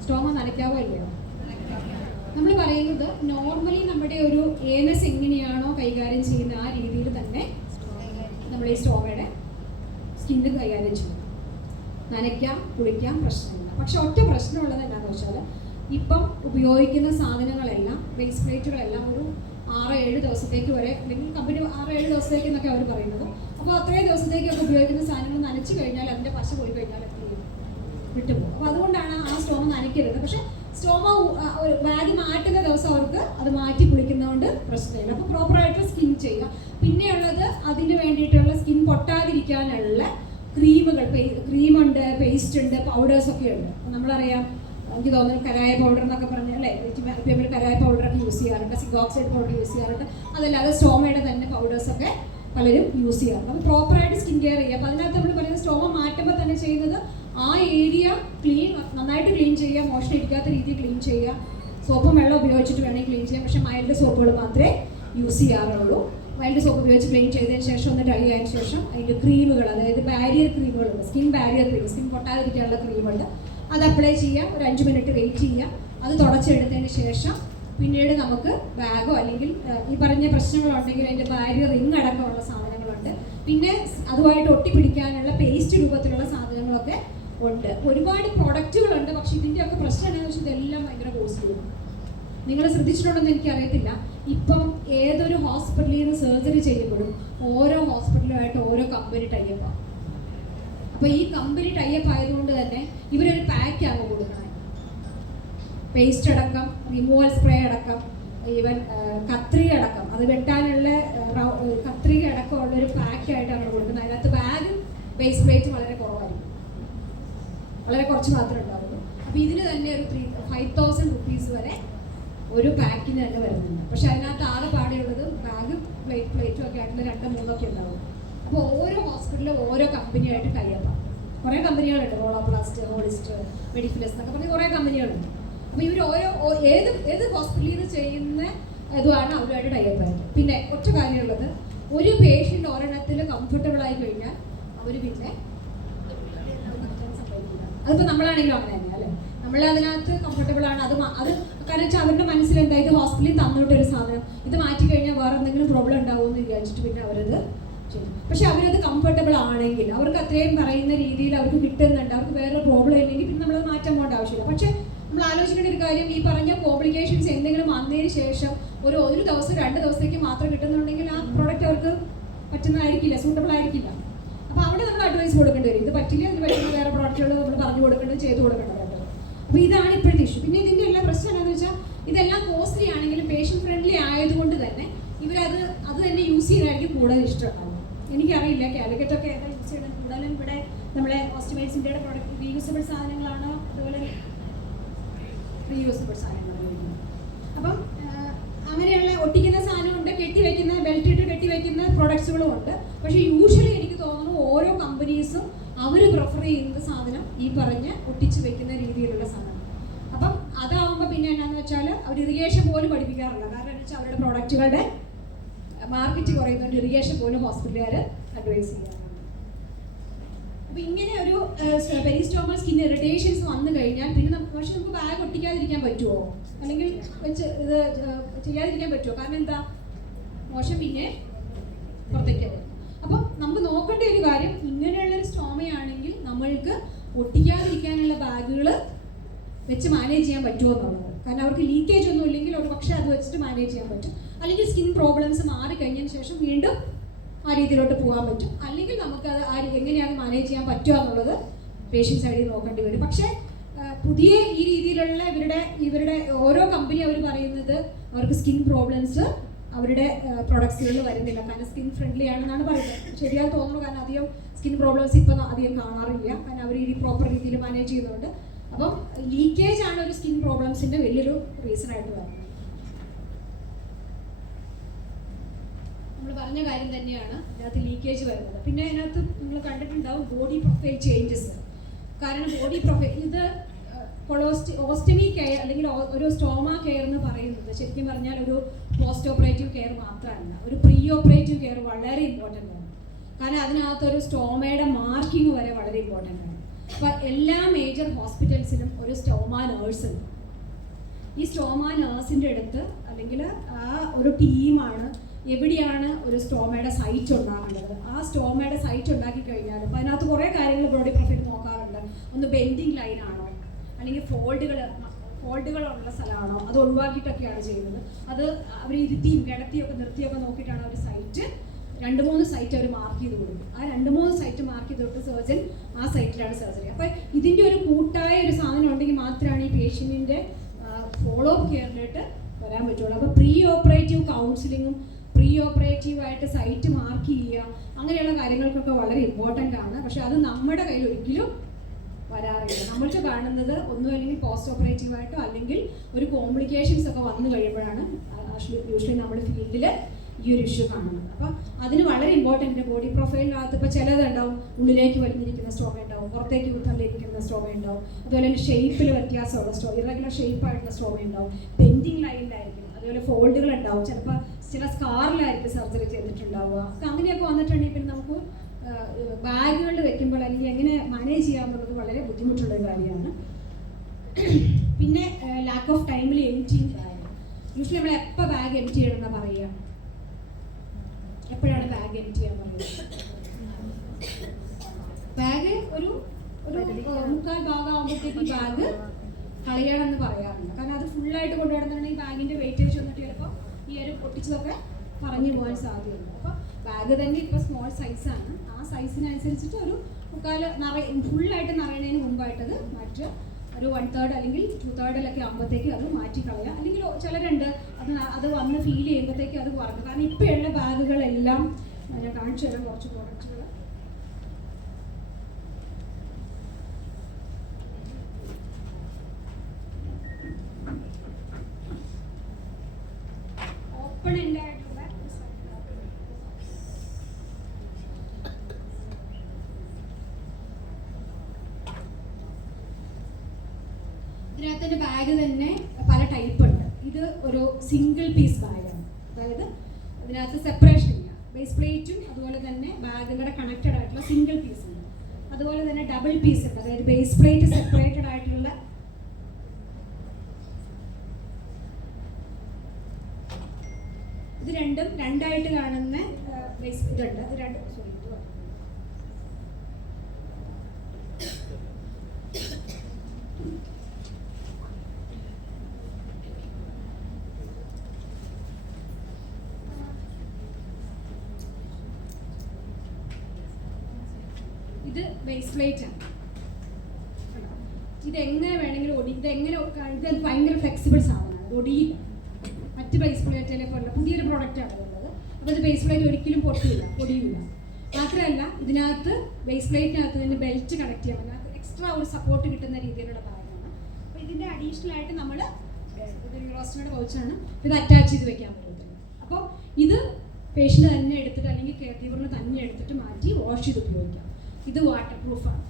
സ്റ്റോമ നനയ്ക്കാവോ ഇല്ലയോ? നമ്മൾ പറയുന്നത് നോർമലി നമ്മുടെ ഒരു ഏനസ് എങ്ങനെയാണോ കൈകാര്യം ചെയ്യുന്ന ആ രീതിയിൽ തന്നെ നമ്മൾ ഈ സ്റ്റോമയുടെ സ്കിന്ന് കൈകാര്യം ചെയ്യും. നനയ്ക്കാം, കുളിക്കാം, പ്രശ്നമില്ല. പക്ഷെ ഒറ്റ പ്രശ്നമുള്ളത് എന്താണെന്ന് വെച്ചാൽ ഇപ്പം ഉപയോഗിക്കുന്ന സാധനങ്ങളെല്ലാം, ബേസ് പ്ലേറ്റുകളെല്ലാം ഒരു 6-7 ദിവസത്തേക്ക് വരെ, അല്ലെങ്കിൽ കമ്പനി 6-7 ദിവസത്തേക്ക് എന്നൊക്കെ അവർ പറയുന്നത്. അപ്പോൾ അത്രയും ദിവസത്തേക്കൊക്കെ ഉപയോഗിക്കുന്ന സാധനങ്ങൾ നനച്ചു കഴിഞ്ഞാൽ അതിൻ്റെ പശ പോയി കഴിഞ്ഞാൽ വിട്ടുപോകും. അപ്പോൾ അതുകൊണ്ടാണ് ആ സ്റ്റോമ നനയ്ക്കരുത്. പക്ഷേ സ്റ്റോമ ഒരു ബാഗ് മാറ്റുന്ന ദിവസം അവർക്ക് അത് മാറ്റി കുളിക്കുന്നതുകൊണ്ട് പ്രശ്നമില്ല. അപ്പോൾ പ്രോപ്പറായിട്ട് സ്കിൻ ചെയ്യുക. പിന്നെയുള്ളത് അതിന് വേണ്ടിയിട്ടുള്ള സ്കിൻ പൊട്ടാതിരിക്കാനുള്ള ക്രീമുകൾ, ക്രീമുണ്ട്, പേസ്റ്റ് ഉണ്ട്, പൗഡേഴ്സൊക്കെ ഉണ്ട്. നമ്മളറിയാം, എനിക്ക് തോന്നുന്നു കരായ പൗഡർ എന്നൊക്കെ പറഞ്ഞാൽ അല്ലേ, നമ്മൾ കരായ പൗഡറൊക്കെ യൂസ് ചെയ്യാറുണ്ട്, സിഗോക്സൈഡ് പൗഡർ യൂസ് ചെയ്യാറുണ്ട്. അതല്ലാതെ സ്റ്റോമയുടെ തന്നെ പൗഡേഴ്സൊക്കെ പലരും യൂസ് ചെയ്യാറുണ്ട്. അപ്പോൾ പ്രോപ്പറായിട്ട് സ്കിൻ കെയർ ചെയ്യുക. അപ്പോൾ അതിനകത്ത് നമ്മൾ പറയുന്നത് സ്റ്റോമ മാറ്റുമ്പോൾ തന്നെ ചെയ്യുന്നത് ആ ഏരിയ നന്നായിട്ട് ക്ലീൻ ചെയ്യുക, മോഷൻ ഇരിക്കാത്ത രീതിയിൽ ക്ലീൻ ചെയ്യുക. സോപ്പും വെള്ളം ഉപയോഗിച്ചിട്ട് വേണമെങ്കിൽ ക്ലീൻ ചെയ്യാം, പക്ഷേ മൈൽഡ് സോപ്പുകൾ മാത്രമേ യൂസ് ചെയ്യാറുള്ളൂ. മൈൽഡ് സോപ്പ് ഉപയോഗിച്ച് ക്ലീൻ ചെയ്തതിന് ശേഷം ഒന്ന് ഡ്രൈ ആയതിനു ശേഷം അതിൻ്റെ ക്രീമുകൾ, അതായത് ബാരിയർ ക്രീമുകളുണ്ട്, സ്കിൻ ബാരിയർ ക്രീം, സ്കിൻ പൊട്ടാതിരിക്കാനുള്ള ക്രീമുണ്ട്, അത് അപ്ലൈ ചെയ്യുക. ഒരു 5 മിനിറ്റ് വെയിറ്റ് ചെയ്യുക. അത് തുടച്ചെടുത്തതിന് ശേഷം പിന്നീട് നമുക്ക് ബാഗോ അല്ലെങ്കിൽ ഈ പറഞ്ഞ പ്രശ്നങ്ങളുണ്ടെങ്കിൽ അതിൻ്റെ ബാരിയർ റിങ് അടക്കമുള്ള സാധനങ്ങളുണ്ട്. പിന്നെ അതുമായിട്ട് ഒട്ടിപ്പിടിക്കാനുള്ള പേസ്റ്റ് രൂപത്തിലുള്ള സാധനങ്ങളൊക്കെ ഉണ്ട്. ഒരുപാട് പ്രൊഡക്റ്റുകളുണ്ട്. പക്ഷേ ഇതിൻ്റെയൊക്കെ പ്രശ്നം എന്താണെന്ന് വെച്ചാൽ ഇതെല്ലാം ഭയങ്കര കോസ്റ്റ്ലിയാണ്. നിങ്ങൾ ശ്രദ്ധിച്ചിട്ടുണ്ടെന്ന് എനിക്കറിയത്തില്ല, ഇപ്പം ഏതൊരു ഹോസ്പിറ്റലിൽ നിന്ന് സർജറി ചെയ്യുമ്പോഴും ഓരോ ഹോസ്പിറ്റലുമായിട്ട് ഓരോ കമ്പനി ടൈപ്പാണ്. അപ്പോൾ ഈ കമ്പനി ടൈപ്പ് ആയതുകൊണ്ട് തന്നെ ഇവരൊരു പാക്കാണ് കൊടുക്കുന്നത്. പേസ്റ്റ് അടക്കം, റിമൂവൽ സ്പ്രേ അടക്കം, ഈവൻ കത്രിക അടക്കം, അത് വെട്ടാനുള്ള കത്രിക അടക്കമുള്ള ഒരു പാക്കായിട്ടാണ് കൊടുക്കുന്നത്. അതിനകത്ത് ബാഗ് ബേസ് വെയിറ്റ് വളരെ കുറവായിരിക്കും, വളരെ കുറച്ച് മാത്രമേ ഉണ്ടാവുള്ളൂ. അപ്പോൾ ഇതിന് തന്നെ ഒരു 5,000 rupees വരെ ഒരു പാക്കിന് തന്നെ വരുന്നുണ്ട്. പക്ഷെ അതിനകത്ത് ആകെ പാടെയുള്ളത് ബാഗും പ്ലേറ്റും ഒക്കെ ആയിട്ടുള്ള 2-3 ഒക്കെ ഉണ്ടാവും. അപ്പോൾ ഓരോ ഹോസ്പിറ്റലിലും ഓരോ കമ്പനിയായിട്ട് ടൈപ്പാണ്. കുറേ കമ്പനികളുണ്ട്, റോളോപ്ലാസ്റ്റ്, ഹോളിസ്റ്റർ, മെഡിഫിലസ് എന്നൊക്കെ പറഞ്ഞ് കുറേ കമ്പനികളുണ്ട്. അപ്പോൾ ഇവർ ഏത് ഹോസ്പിറ്റലിൽ നിന്ന് ചെയ്യുന്ന ഇതുമാണ് അവരുമായിട്ട് ടൈപ്പായിട്ട്. പിന്നെ ഒറ്റ കാര്യമുള്ളത്, ഒരു പേഷ്യൻ്റ് ഒരെണ്ണത്തിൽ കംഫർട്ടബിൾ ആയി കഴിഞ്ഞാൽ അവർ പിന്നെ അതിപ്പോൾ നമ്മളാണെങ്കിലും അങ്ങനെ തന്നെ അല്ലേ, നമ്മൾ അതിനകത്ത് കംഫർട്ടബിൾ ആണ്. അത് കാരണം വെച്ചാൽ അവരുടെ മനസ്സിൽ എന്താ, ഇത് ഹോസ്പിറ്റലിൽ തന്നിട്ടൊരു സാധനം, ഇത് മാറ്റി കഴിഞ്ഞാൽ വേറെ എന്തെങ്കിലും പ്രോബ്ലം ഉണ്ടാവുമെന്ന് വിചാരിച്ചിട്ട് പിന്നെ അവരത് ചെയ്യും. പക്ഷെ അവരത് കംഫർട്ടബിൾ ആണെങ്കിൽ, അവർക്ക് അത്രയും പറയുന്ന രീതിയിൽ അവർക്ക് കിട്ടുന്നുണ്ട്, അവർക്ക് വേറെ പ്രോബ്ലം ഇല്ലെങ്കിൽ പിന്നെ നമ്മളത് മാറ്റാൻ പോകേണ്ട ആവശ്യമില്ല. പക്ഷെ നമ്മൾ ആലോചിക്കേണ്ട ഒരു കാര്യം, ഈ പറഞ്ഞ കോംപ്ലിക്കേഷൻസ് എന്തെങ്കിലും വന്നതിന് ശേഷം ഒരു ദിവസം 2 ദിവസത്തേക്ക് മാത്രം കിട്ടുന്നുണ്ടെങ്കിൽ ആ പ്രോഡക്റ്റ് അവർക്ക് പറ്റുന്നതായിരിക്കില്ല, സൂട്ടബിൾ ആയിരിക്കില്ല. അപ്പോൾ അവിടെ നമ്മൾ അഡ്വൈസ് കൊടുക്കേണ്ടി വരും. ഇത് പറ്റില്ല, ഇത് പറ്റുന്ന വേറെ പ്രോഡക്റ്റുകൾ നമ്മൾ പറഞ്ഞു കൊടുക്കേണ്ടത്, ചെയ്ത് കൊടുക്കേണ്ടത്. അപ്പോൾ ഇതാണ് ഇപ്പോഴത്തെ ഇഷ്യൂ. പിന്നെ ഇതിൻ്റെ എല്ലാ പ്രശ്നം എന്താണെന്ന് വെച്ചാൽ ഇതെല്ലാം കോസ്റ്റ്ലി ആണെങ്കിലും പേഷ്യൻ്റ് ഫ്രണ്ട്ലി ആയതുകൊണ്ട് തന്നെ ഇവരത് തന്നെ യൂസ് ചെയ്യാനായിരിക്കും കൂടുതൽ ഇഷ്ടമുണ്ടാവും. എനിക്കറിയില്ല കാലിക്കറ്റൊക്കെ ഏതാ യൂസ് ചെയ്യണം, കൂടുതലും ഇവിടെ നമ്മളെ ഓസ്റ്റമൈസിൻ്റെ പ്രോഡക്റ്റ് റീയൂസബിൾ സാധനങ്ങളാണോ അതുപോലെ റീയൂസബിൾ സാധനങ്ങളാണ്. അപ്പം അങ്ങനെയുള്ള ഒട്ടിക്കുന്ന സാധനമുണ്ട്, കെട്ടിവെക്കുന്ന ബെൽറ്റ് ഇട്ട് കെട്ടിവെക്കുന്ന പ്രൊഡക്ട്സുകളും ഉണ്ട്. പക്ഷേ യൂഷ്വലി എനിക്ക് തോന്നുന്നു ഓരോ കമ്പനീസും അവർ പ്രിഫർ ചെയ്യുന്ന സാധനം ഈ പറഞ്ഞ് ഒട്ടിച്ച് വെക്കുന്ന രീതിയിലുള്ള സാധനം. അപ്പം അതാവുമ്പോൾ പിന്നെ എന്നാന്ന് വെച്ചാൽ അവർ ഇറിഗേഷൻ പോലും പഠിപ്പിക്കാറില്ല. കാരണം എന്ന് വെച്ചാൽ അവരുടെ പ്രോഡക്റ്റുകളുടെ മാർക്കറ്റ് കുറയുന്നതുകൊണ്ട് ഇറിഗേഷൻ പോലും ഹോസ്പിറ്റലുകാർ അഡ്വൈസ് ചെയ്യാറുണ്ട്. അപ്പോൾ ഇങ്ങനെ ഒരു പെരിസ്റ്റോമൽ സ്കിൻ ഇറിറ്റേഷൻസ് വന്നു കഴിഞ്ഞാൽ പിന്നെ പക്ഷെ നമുക്ക് ബാഗ് ഒട്ടിക്കാതിരിക്കാൻ പറ്റുമോ, അല്ലെങ്കിൽ വെച്ച് ഇത് ചെയ്യാതിരിക്കാൻ പറ്റുമോ? കാരണം എന്താ, മോശം പിന്നെ പുറത്തേക്ക് വരും. അപ്പം നമുക്ക് നോക്കേണ്ട ഒരു കാര്യം, ഇങ്ങനെയുള്ളൊരു സ്റ്റോമയാണെങ്കിൽ നമ്മൾക്ക് ഒട്ടിക്കാതിരിക്കാനുള്ള ബാഗുകൾ വെച്ച് മാനേജ് ചെയ്യാൻ പറ്റുമോ എന്നുള്ളത്. കാരണം അവർക്ക് ലീക്കേജ് ഒന്നും ഇല്ലെങ്കിൽ ഒരു പക്ഷേ അത് വെച്ചിട്ട് മാനേജ് ചെയ്യാൻ പറ്റും. അല്ലെങ്കിൽ സ്കിൻ പ്രോബ്ലംസ് മാറിക്കഴിഞ്ഞതിന് ശേഷം വീണ്ടും ആ രീതിയിലോട്ട് പോകാൻ പറ്റും. അല്ലെങ്കിൽ നമുക്കത് എങ്ങനെയാണ് മാനേജ് ചെയ്യാൻ പറ്റുക എന്നുള്ളത് പേഷ്യൻ്റ് സൈഡിൽ നോക്കേണ്ടി വരും. പക്ഷേ പുതിയ ഈ രീതിയിലുള്ള ഇവരുടെ ഓരോ കമ്പനി അവർ പറയുന്നത് അവർക്ക് സ്കിൻ പ്രോബ്ലംസ് അവരുടെ പ്രൊഡക്ട്സുകളിൽ വരുന്നില്ല, കാരണം സ്കിൻ ഫ്രണ്ട്ലി ആണെന്നാണ് പറയുന്നത്. ശരിയായി തോന്നുന്നു, കാരണം അധികം സ്കിൻ പ്രോബ്ലംസ് ഇപ്പം അധികം കാണാറില്ല, കാരണം അവർ ഈ പ്രോപ്പർ രീതിയിൽ മാനേജ് ചെയ്യുന്നുണ്ട്. അപ്പം ലീക്കേജ് ആണ് ഒരു സ്കിൻ പ്രോബ്ലംസിൻ്റെ വലിയൊരു റീസൺ ആയിട്ട് വരുന്നത്. നമ്മൾ പറഞ്ഞ കാര്യം തന്നെയാണ് ഇതിനകത്ത് ലീക്കേജ് വരുന്നത്. പിന്നെ അതിനകത്ത് നിങ്ങൾ കണ്ടിട്ടുണ്ടാവും ബോഡി പ്രൊഫൈൽ ചേഞ്ചസ്. കാരണം ബോഡി പ്രൊഫൈൽ ഇത് ഓസ്റ്റമി കെയർ അല്ലെങ്കിൽ ഒരു സ്റ്റോമ കെയർ എന്ന് പറയുന്നത് ശരിക്കും പറഞ്ഞാൽ ഒരു പോസ്റ്റ് ഓപ്പറേറ്റീവ് കെയർ മാത്രമല്ല, ഒരു പ്രീ ഓപ്പറേറ്റീവ് കെയർ വളരെ ഇമ്പോർട്ടൻ്റ് ആണ്. കാരണം അതിനകത്തൊരു സ്റ്റോമയുടെ മാർക്കിംഗ് വരെ വളരെ ഇമ്പോർട്ടൻ്റ് ആണ്. അപ്പോൾ എല്ലാ മേജർ ഹോസ്പിറ്റൽസിലും ഒരു സ്റ്റോമ നേഴ്സ് ഉണ്ട്. ഈ സ്റ്റോമ നേഴ്സിൻ്റെ അടുത്ത് അല്ലെങ്കിൽ ആ ഒരു ടീമാണ് എവിടെയാണ് ഒരു സ്റ്റോമയുടെ സൈറ്റ് ഉണ്ടാകേണ്ടത്. ആ സ്റ്റോമയുടെ സൈറ്റ് ഉണ്ടാക്കി കഴിഞ്ഞാൽ അപ്പോൾ അതിനകത്ത് കുറേ കാര്യങ്ങൾ ബോഡി പ്രൊഫൈൽ നോക്കാറുണ്ട്. ഒന്ന് ബെൻഡിങ് ലൈൻ ആണോ, അല്ലെങ്കിൽ ഫോൾഡുകളുള്ള സ്ഥലമാണോ, അത് ഒഴിവാക്കിയിട്ടൊക്കെയാണ് ചെയ്യുന്നത്. അത് അവർ ഇരുത്തിയും കിടത്തിയൊക്കെ നിർത്തിയൊക്കെ നോക്കിയിട്ടാണ് അവർ സൈറ്റ് 2-3 സൈറ്റ് അവർ മാർക്ക് ചെയ്ത് കൊടുക്കും. ആ 2-3 സൈറ്റ് മാർക്ക് ചെയ്തിട്ട് സർജൻ ആ സൈറ്റിലാണ് സർജറി. അപ്പോൾ ഇതിൻ്റെ ഒരു കൂട്ടായ ഒരു സാധനം ഉണ്ടെങ്കിൽ മാത്രമാണ് ഈ പേഷ്യൻറ്റിൻ്റെ ഫോളോ അപ്പ് കെയറിലോട്ട് വരാൻ പറ്റുള്ളൂ. അപ്പോൾ പ്രീ ഓപ്പറേറ്റീവ് കൗൺസിലിങ്ങും പ്രീ ഓപ്പറേറ്റീവായിട്ട് സൈറ്റ് മാർക്ക് ചെയ്യുക അങ്ങനെയുള്ള കാര്യങ്ങൾക്കൊക്കെ വളരെ ഇമ്പോർട്ടൻ്റ് ആണ്. പക്ഷെ അത് നമ്മുടെ കയ്യിൽ ഒരിക്കലും വരാറില്ല. നമ്മൾക്ക് കാണുന്നത് ഒന്നും അല്ലെങ്കിൽ പോസ്റ്റ് ഓപ്പറേറ്റീവായിട്ടോ അല്ലെങ്കിൽ ഒരു കോംപ്ലിക്കേഷൻസ് ഒക്കെ വന്നു കഴിയുമ്പോഴാണ് യൂഷ്വലി നമ്മുടെ ഫീൽഡിൽ ഈ ഒരു ഇഷ്യൂ കാണുന്നത്. അപ്പം അതിന് വളരെ ഇമ്പോർട്ടൻ്റ് ബോഡി പ്രൊഫൈലിനകത്ത് ഇപ്പോൾ ചിലതുണ്ടാവും ഉള്ളിലേക്ക് വലിഞ്ഞിരിക്കുന്ന സ്റ്റോമ ഉണ്ടാവും, പുറത്തേക്ക് തള്ളിയിരിക്കുന്ന സ്റ്റോമ ഉണ്ടാവും, അതുപോലെ തന്നെ ഷേപ്പിൽ വ്യത്യാസമുള്ള ഇറഗുലർ ഷേപ്പായിട്ടുള്ള സ്റ്റോമ ഉണ്ടാവും, പെൻഡിങ് ലൈനിലായിരിക്കും, അതുപോലെ ഫോൾഡുകൾ ഉണ്ടാവും, ചിലപ്പോൾ ചില സ്കാറിലായിരിക്കും സർജറി ചെയ്തിട്ടുണ്ടാവുക. അങ്ങനെയൊക്കെ വന്നിട്ടുണ്ടെങ്കിൽ പിന്നെ നമുക്ക് ബാഗുകളിൽ വെക്കുമ്പോൾ അല്ലെങ്കിൽ എങ്ങനെ മാനേജ് ചെയ്യാമെന്നുള്ളത് വളരെ ബുദ്ധിമുട്ടുള്ളൊരു കാര്യമാണ്. പിന്നെ ലാക്ക് ഓഫ് ടൈമിൽ എംറ്റിങ് ബാഗ്. യൂഷ്വലി നമ്മൾ എപ്പോൾ ബാഗ് എംറ്റി ചെയ്യണമെന്നാണ് പറയുക? എപ്പോഴാണ് ബാഗ് എംറ്റി ചെയ്യാൻ പറയുന്നത്? ബാഗ് ഒരു മുക്കാൽ ഭാഗമാകുമ്പോഴത്തേക്ക് ബാഗ് കളയണമെന്ന് പറയാറുണ്ട്. കാരണം അത് ഫുള്ളായിട്ട് കൊണ്ടുവരുന്നുണ്ടെങ്കിൽ ബാഗിൻ്റെ വെയിറ്റേജ് വന്നിട്ട് ചിലപ്പോൾ ഈ ഒരു പൊട്ടിച്ചതൊക്കെ പറഞ്ഞു പോകാൻ സാധ്യതയുണ്ട്. അപ്പോൾ ബാഗ് തന്നെ ഇപ്പോൾ സ്മോൾ സൈസാണ്, ആ സൈസിനനുസരിച്ചിട്ട് ഒരു മുക്കാൽ ഫുള്ളായിട്ട് നിറയണതിന് മുമ്പായിട്ടത് മാറ്റുക. ഒരു 1/3 അല്ലെങ്കിൽ 2/3 ആകുമ്പോഴത്തേക്ക് അത് മാറ്റി കളയുക. അല്ലെങ്കിൽ ചിലരുണ്ട് അത് വന്ന് ഫീൽ ചെയ്യുമ്പോഴത്തേക്ക് അത് കുറഞ്ഞു. കാരണം ഇപ്പോഴുള്ള ബാഗുകളെല്ലാം ഞാൻ കാണിച്ചു തരാം കുറച്ച് പ്രോഡക്റ്റുകൾ. ഓപ്പൺ എൻഡ് ആയിട്ടുള്ള ഇതിനകത്തിൻ്റെ ബാഗ് തന്നെ പല ടൈപ്പ് ഉണ്ട്. ഇത് ഒരു സിംഗിൾ പീസ് ബാഗാണ്, അതായത് ഇതിനകത്ത് സെപ്പറേഷൻ ഇല്ല. ബേസ് പ്ലേറ്റും അതുപോലെ തന്നെ ബാഗുകളുടെ കണക്റ്റഡ് ആയിട്ടുള്ള സിംഗിൾ പീസ് ഉണ്ട്. അതുപോലെ തന്നെ ഡബിൾ പീസ് ഉണ്ട്, അതായത് ബേസ് പ്ലേറ്റ് സെപ്പറേറ്റഡ് ആയിട്ടുള്ള ഇത് രണ്ടും രണ്ടായിട്ട് കാണുന്ന ബേസ് ഇതുണ്ട്. അത് രണ്ട് ഇത് ബേസ് പ്ലേറ്റ് ആണ്. ഇതെങ്ങനെ വേണമെങ്കിലും ഇത് ഭയങ്കര ഫ്ലെക്സിബിൾ സാധനമാണ്, ഒടിയില്ല. മറ്റ് ബേസ് പ്ലേറ്റിലെ പോലുള്ള പുതിയൊരു പ്രോഡക്റ്റാണ് ഉള്ളത്. അപ്പോൾ ഇത് ബേസ് പ്ലേറ്റ് ഒരിക്കലും പൊടിയില്ല. മാത്രമല്ല ഇതിനകത്ത് ബേസ് പ്ലേറ്റിനകത്ത് തന്നെ ബെൽറ്റ് കണക്ട് ചെയ്യാൻ പറ്റും, എക്സ്ട്രാ ഒരു സപ്പോർട്ട് കിട്ടുന്ന രീതിയിലുള്ള ഭാഗമാണ്. അപ്പോൾ ഇതിൻ്റെ അഡീഷണൽ ആയിട്ട് നമ്മൾ ഇതൊരു റോസ്റ്ററുടെ പൗച്ചാണ്, ഇത് അറ്റാച്ച് ചെയ്ത് വെക്കാൻ പറ്റത്തില്ല. അപ്പോൾ ഇത് പേഷ്യൻ്റ് തന്നെ എടുത്തിട്ട് അല്ലെങ്കിൽ കെയർ ഗീവറിന് തന്നെ എടുത്തിട്ട് മാറ്റി വാഷ് ചെയ്ത് ഉപയോഗിക്കാം. ഇത് വാട്ടർ പ്രൂഫാണ്,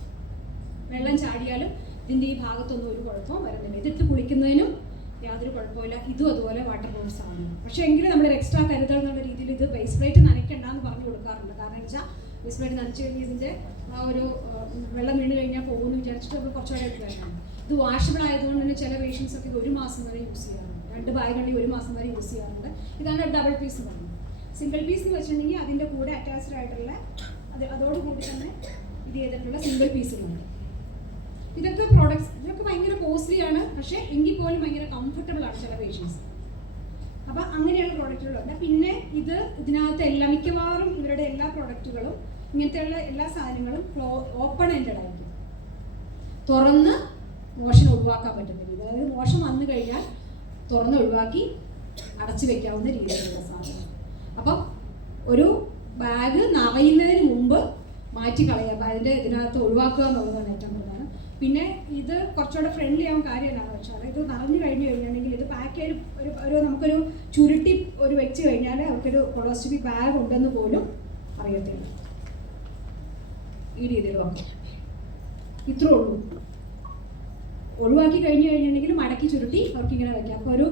വെള്ളം ചാടിയാലും ഇതിൻ്റെ ഈ ഭാഗത്തൊന്നും ഒരു കുഴപ്പവും വരുന്നില്ല. ഇതിട്ട് കുളിക്കുന്നതിനും യാതൊരു കുഴപ്പമില്ല. ഇതും അതുപോലെ വാട്ടർ പ്രൂഫ് സാധനമാണ്. പക്ഷേ എങ്കിലും നമ്മളൊരു എക്സ്ട്രാ കരുതൽ എന്നുള്ള രീതിയിൽ ഇത് ബേസ് പ്ലേറ്റ് നനയ്ക്കണ്ടെന്ന് പറഞ്ഞു കൊടുക്കാറുണ്ട്. കാരണം എന്ന് വെച്ചാൽ ബേസ് പ്ലേറ്റ് നനച്ച് കഴിഞ്ഞ് ഇതിൻ്റെ ആ ഒരു വെള്ളം വീണ് കഴിഞ്ഞാൽ പോകുമെന്ന് വിചാരിച്ചിട്ട് അത് കുറച്ചുകൂടെ എടുക്കുകയാണ്. ഇത് വാഷബിൾ ആയതുകൊണ്ട് തന്നെ ചില പേഷ്യൻസ് ഒക്കെ 1 മാസം വരെ യൂസ് ചെയ്യാറുണ്ട്. 2 ബാഗുകളിൽ 1 മാസം വരെ യൂസ് ചെയ്യാറുണ്ട്. ഇതാണ് ഡബിൾ പീസ് പറയുന്നത്. സിംഗിൾ പീസ് എന്ന് വെച്ചിട്ടുണ്ടെങ്കിൽ അതിൻ്റെ കൂടെ അറ്റാച്ച്ഡ് ആയിട്ടുള്ള അതോടുകൂടി തന്നെ ഇത് ചെയ്തിട്ടുള്ള സിംഗിൾ പീസുകളുണ്ട്. ഇതൊക്കെ പ്രോഡക്ട്സ് ഇതൊക്കെ ഭയങ്കര കോസ്റ്റ്ലിയാണ്, പക്ഷേ എങ്കിൽ പോലും ഭയങ്കര കംഫർട്ടബിൾ ആണ് ചില പേഷ്യൻസ്. അപ്പോൾ അങ്ങനെയുള്ള പ്രോഡക്റ്റുകളുണ്ട്. പിന്നെ ഇതിനകത്ത് മിക്കവാറും ഇവരുടെ എല്ലാ പ്രോഡക്റ്റുകളും ഇങ്ങനത്തെയുള്ള എല്ലാ സാധനങ്ങളും ഓപ്പൺ എൻഡഡ് ആയിരിക്കും, തുറന്ന് മോഷൻ ഒഴിവാക്കാൻ പറ്റുന്ന രീതി. അതായത് മോഷൻ വന്നു കഴിഞ്ഞാൽ തുറന്ന് ഒഴിവാക്കി അടച്ചു വെക്കാവുന്ന രീതിയിലുള്ള സാധനം. അപ്പം ഒരു ബാഗ് നിറയുന്നതിന് മുമ്പ് മാറ്റി കളയുക, അതിൻ്റെ ഇതിനകത്ത് ഒഴിവാക്കുക എന്നുള്ളതാണ് ഏറ്റവും പ്രധാനം. പിന്നെ ഇത് കുറച്ചുകൂടെ ഫ്രണ്ട്ലി ആവാൻ കാര്യം എന്താണെന്ന് വെച്ചാൽ ഇത് നിറഞ്ഞു കഴിഞ്ഞ് കഴിഞ്ഞാണെങ്കിൽ ഇത് പാക്ക് ചെയ്ത് ഒരു നമുക്കൊരു ചുരുട്ടി വെച്ച് കഴിഞ്ഞാൽ നമുക്കൊരു കൊളോസ്റ്റമി ബാഗ് ഉണ്ടെന്ന് പോലും അറിയത്തില്ല. ഈ രീതിയിൽ നോക്കാം, ഇത്രേ ഉള്ളൂ. ഒഴിവാക്കി കഴിഞ്ഞിട്ടുണ്ടെങ്കിൽ മടക്കി ചുരുട്ടി അവർക്ക് ഇങ്ങനെ വയ്ക്കാം. അപ്പോൾ ഒരു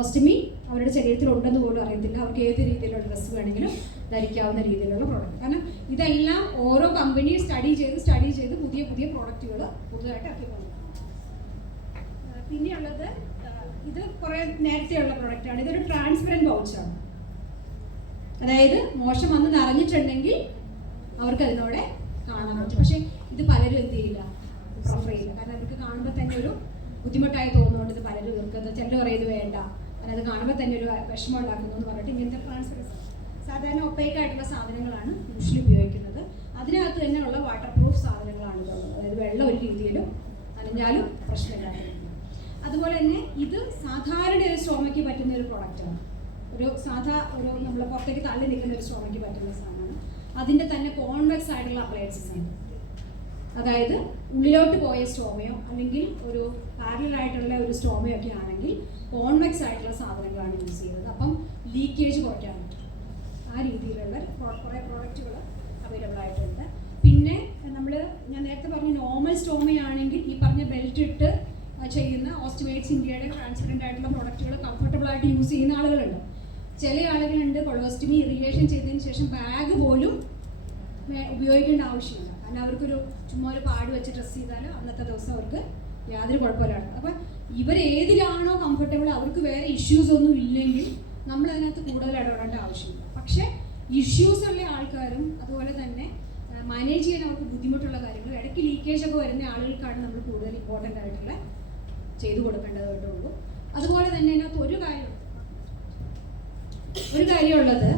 ഓസ്റ്റമി അവരുടെ ശരീരത്തിൽ ഉണ്ടെന്ന് പോലും അറിയത്തില്ല. അവർക്ക് ഏത് രീതിയിലുള്ള ഡ്രസ്സ് വേണമെങ്കിലും ധരിക്കാവുന്ന രീതിയിലുള്ള പ്രോഡക്റ്റ്. കാരണം ഇതെല്ലാം ഓരോ കമ്പനി സ്റ്റഡി ചെയ്ത് പുതിയ പ്രോഡക്റ്റുകൾ പുതുതായിട്ട് ഇറക്കി കൊണ്ടുവരണം. പിന്നെയുള്ളത് ഇത് കുറേ നേരത്തെയുള്ള പ്രോഡക്റ്റാണ്. ഇതൊരു ട്രാൻസ്പെറൻറ്റ് പൗച്ചാണ്. അതായത് മോശം വന്ന് നിറഞ്ഞിട്ടുണ്ടെങ്കിൽ അവർക്ക് അതിനോടെ കാണാൻ പറ്റും. പക്ഷേ ഇത് പലരും എന്ത് ചെയ്യില്ല, പ്രിഫർ ചെയ്യില്ല. കാരണം അവർക്ക് കാണുമ്പോൾ തന്നെ ഒരു ബുദ്ധിമുട്ടായി തോന്നുന്നുണ്ട്. ഇത് പലരും ഇവർക്കത് ചിലർ പറയുന്നത് വേണ്ട, അത് കാണുമ്പോൾ തന്നെ ഒരു വിഷമം ഉണ്ടാക്കുന്നു എന്ന് പറഞ്ഞിട്ട് ഇങ്ങനത്തെ ട്രാൻസ്പെറൻസ് സാധാരണ ഒപ്പേക്കായിട്ടുള്ള സാധനങ്ങളാണ് യൂഷ്വലി ഉപയോഗിക്കുന്നത്. അതിനകത്ത് തന്നെയുള്ള വാട്ടർ പ്രൂഫ് സാധനങ്ങളാണ് ഇതുള്ളത്. അതായത് വെള്ളം ഒരു രീതിയിലും നനഞ്ഞാലും പ്രശ്നമില്ലാത്ത. അതുപോലെ തന്നെ ഇത് സാധാരണ ഒരു സ്റ്റോമയ്ക്ക് പറ്റുന്ന ഒരു പ്രോഡക്റ്റാണ്. ഒരു നമ്മൾ പുറത്തേക്ക് തള്ളി നിൽക്കുന്ന ഒരു സ്റ്റോമയ്ക്ക് പറ്റുന്ന സാധനമാണ്. അതിൻ്റെ തന്നെ കോൺവെക്സ് ആയിട്ടുള്ള അപ്ലയൻസസ് ആണ്. അതായത് ഉള്ളിലോട്ട് പോയ സ്റ്റോമയോ അല്ലെങ്കിൽ ഒരു പാരലായിട്ടുള്ള ഒരു സ്റ്റോമയോ ഒക്കെ ആണെങ്കിൽ കോൺവെക്സ് ആയിട്ടുള്ള സാധനങ്ങളാണ് യൂസ് ചെയ്യുന്നത്. അപ്പം ലീക്കേജ് കുറയ്ക്കാൻ പറ്റും. ആ രീതിയിലുള്ള കുറേ പ്രോഡക്റ്റുകൾ അവൈലബിൾ ആയിട്ടുണ്ട്. പിന്നെ ഞാൻ നേരത്തെ പറഞ്ഞ നോർമൽ സ്റ്റോമയാണെങ്കിൽ ഈ പറഞ്ഞ ബെൽറ്റ് ഇട്ട് ചെയ്യുന്ന ഓസ്റ്റമേറ്റ്സ് ഇന്ത്യയുടെ ട്രാൻസ്പെറൻ്റ് ആയിട്ടുള്ള പ്രോഡക്റ്റുകൾ കംഫർട്ടബിൾ ആയിട്ട് യൂസ് ചെയ്യുന്ന ആളുകളുണ്ട്. ചില ആളുകളുണ്ട് കൊളോസ്റ്റമി ഇറിഗേഷൻ ചെയ്തതിന് ശേഷം ബാഗ് പോലും ഉപയോഗിക്കേണ്ട ആവശ്യമില്ല. കാരണം അവർക്കൊരു ചുമ്മാ ഒരു പാട് വെച്ച് ഡ്രസ്സ് ചെയ്താൽ അന്നത്തെ ദിവസം അവർക്ക് യാതൊരു കുഴപ്പമില്ലാണ്. അപ്പം ഇവരേതിലാണോ കംഫർട്ടബിൾ, അവർക്ക് വേറെ ഇഷ്യൂസ് ഒന്നും ഇല്ലെങ്കിൽ നമ്മൾ അതിനകത്ത് കൂടുതൽ ഇടപെടേണ്ട ആവശ്യമില്ല. പക്ഷേ ഇഷ്യൂസ് ഉള്ള ആൾക്കാരും അതുപോലെ തന്നെ മാനേജ് ചെയ്യാൻ അവർക്ക് ബുദ്ധിമുട്ടുള്ള കാര്യങ്ങൾ, ഇടയ്ക്ക് ലീക്കേജ് ഒക്കെ വരുന്ന ആളുകൾക്കാണ് നമ്മൾ കൂടുതൽ ഇമ്പോർട്ടൻ്റ് ആയിട്ടുള്ള ചെയ്തു കൊടുക്കേണ്ടതായിട്ടുള്ളൂ. അതുപോലെ തന്നെ അതിനകത്ത് ഒരു കാര്യമുള്ളത്,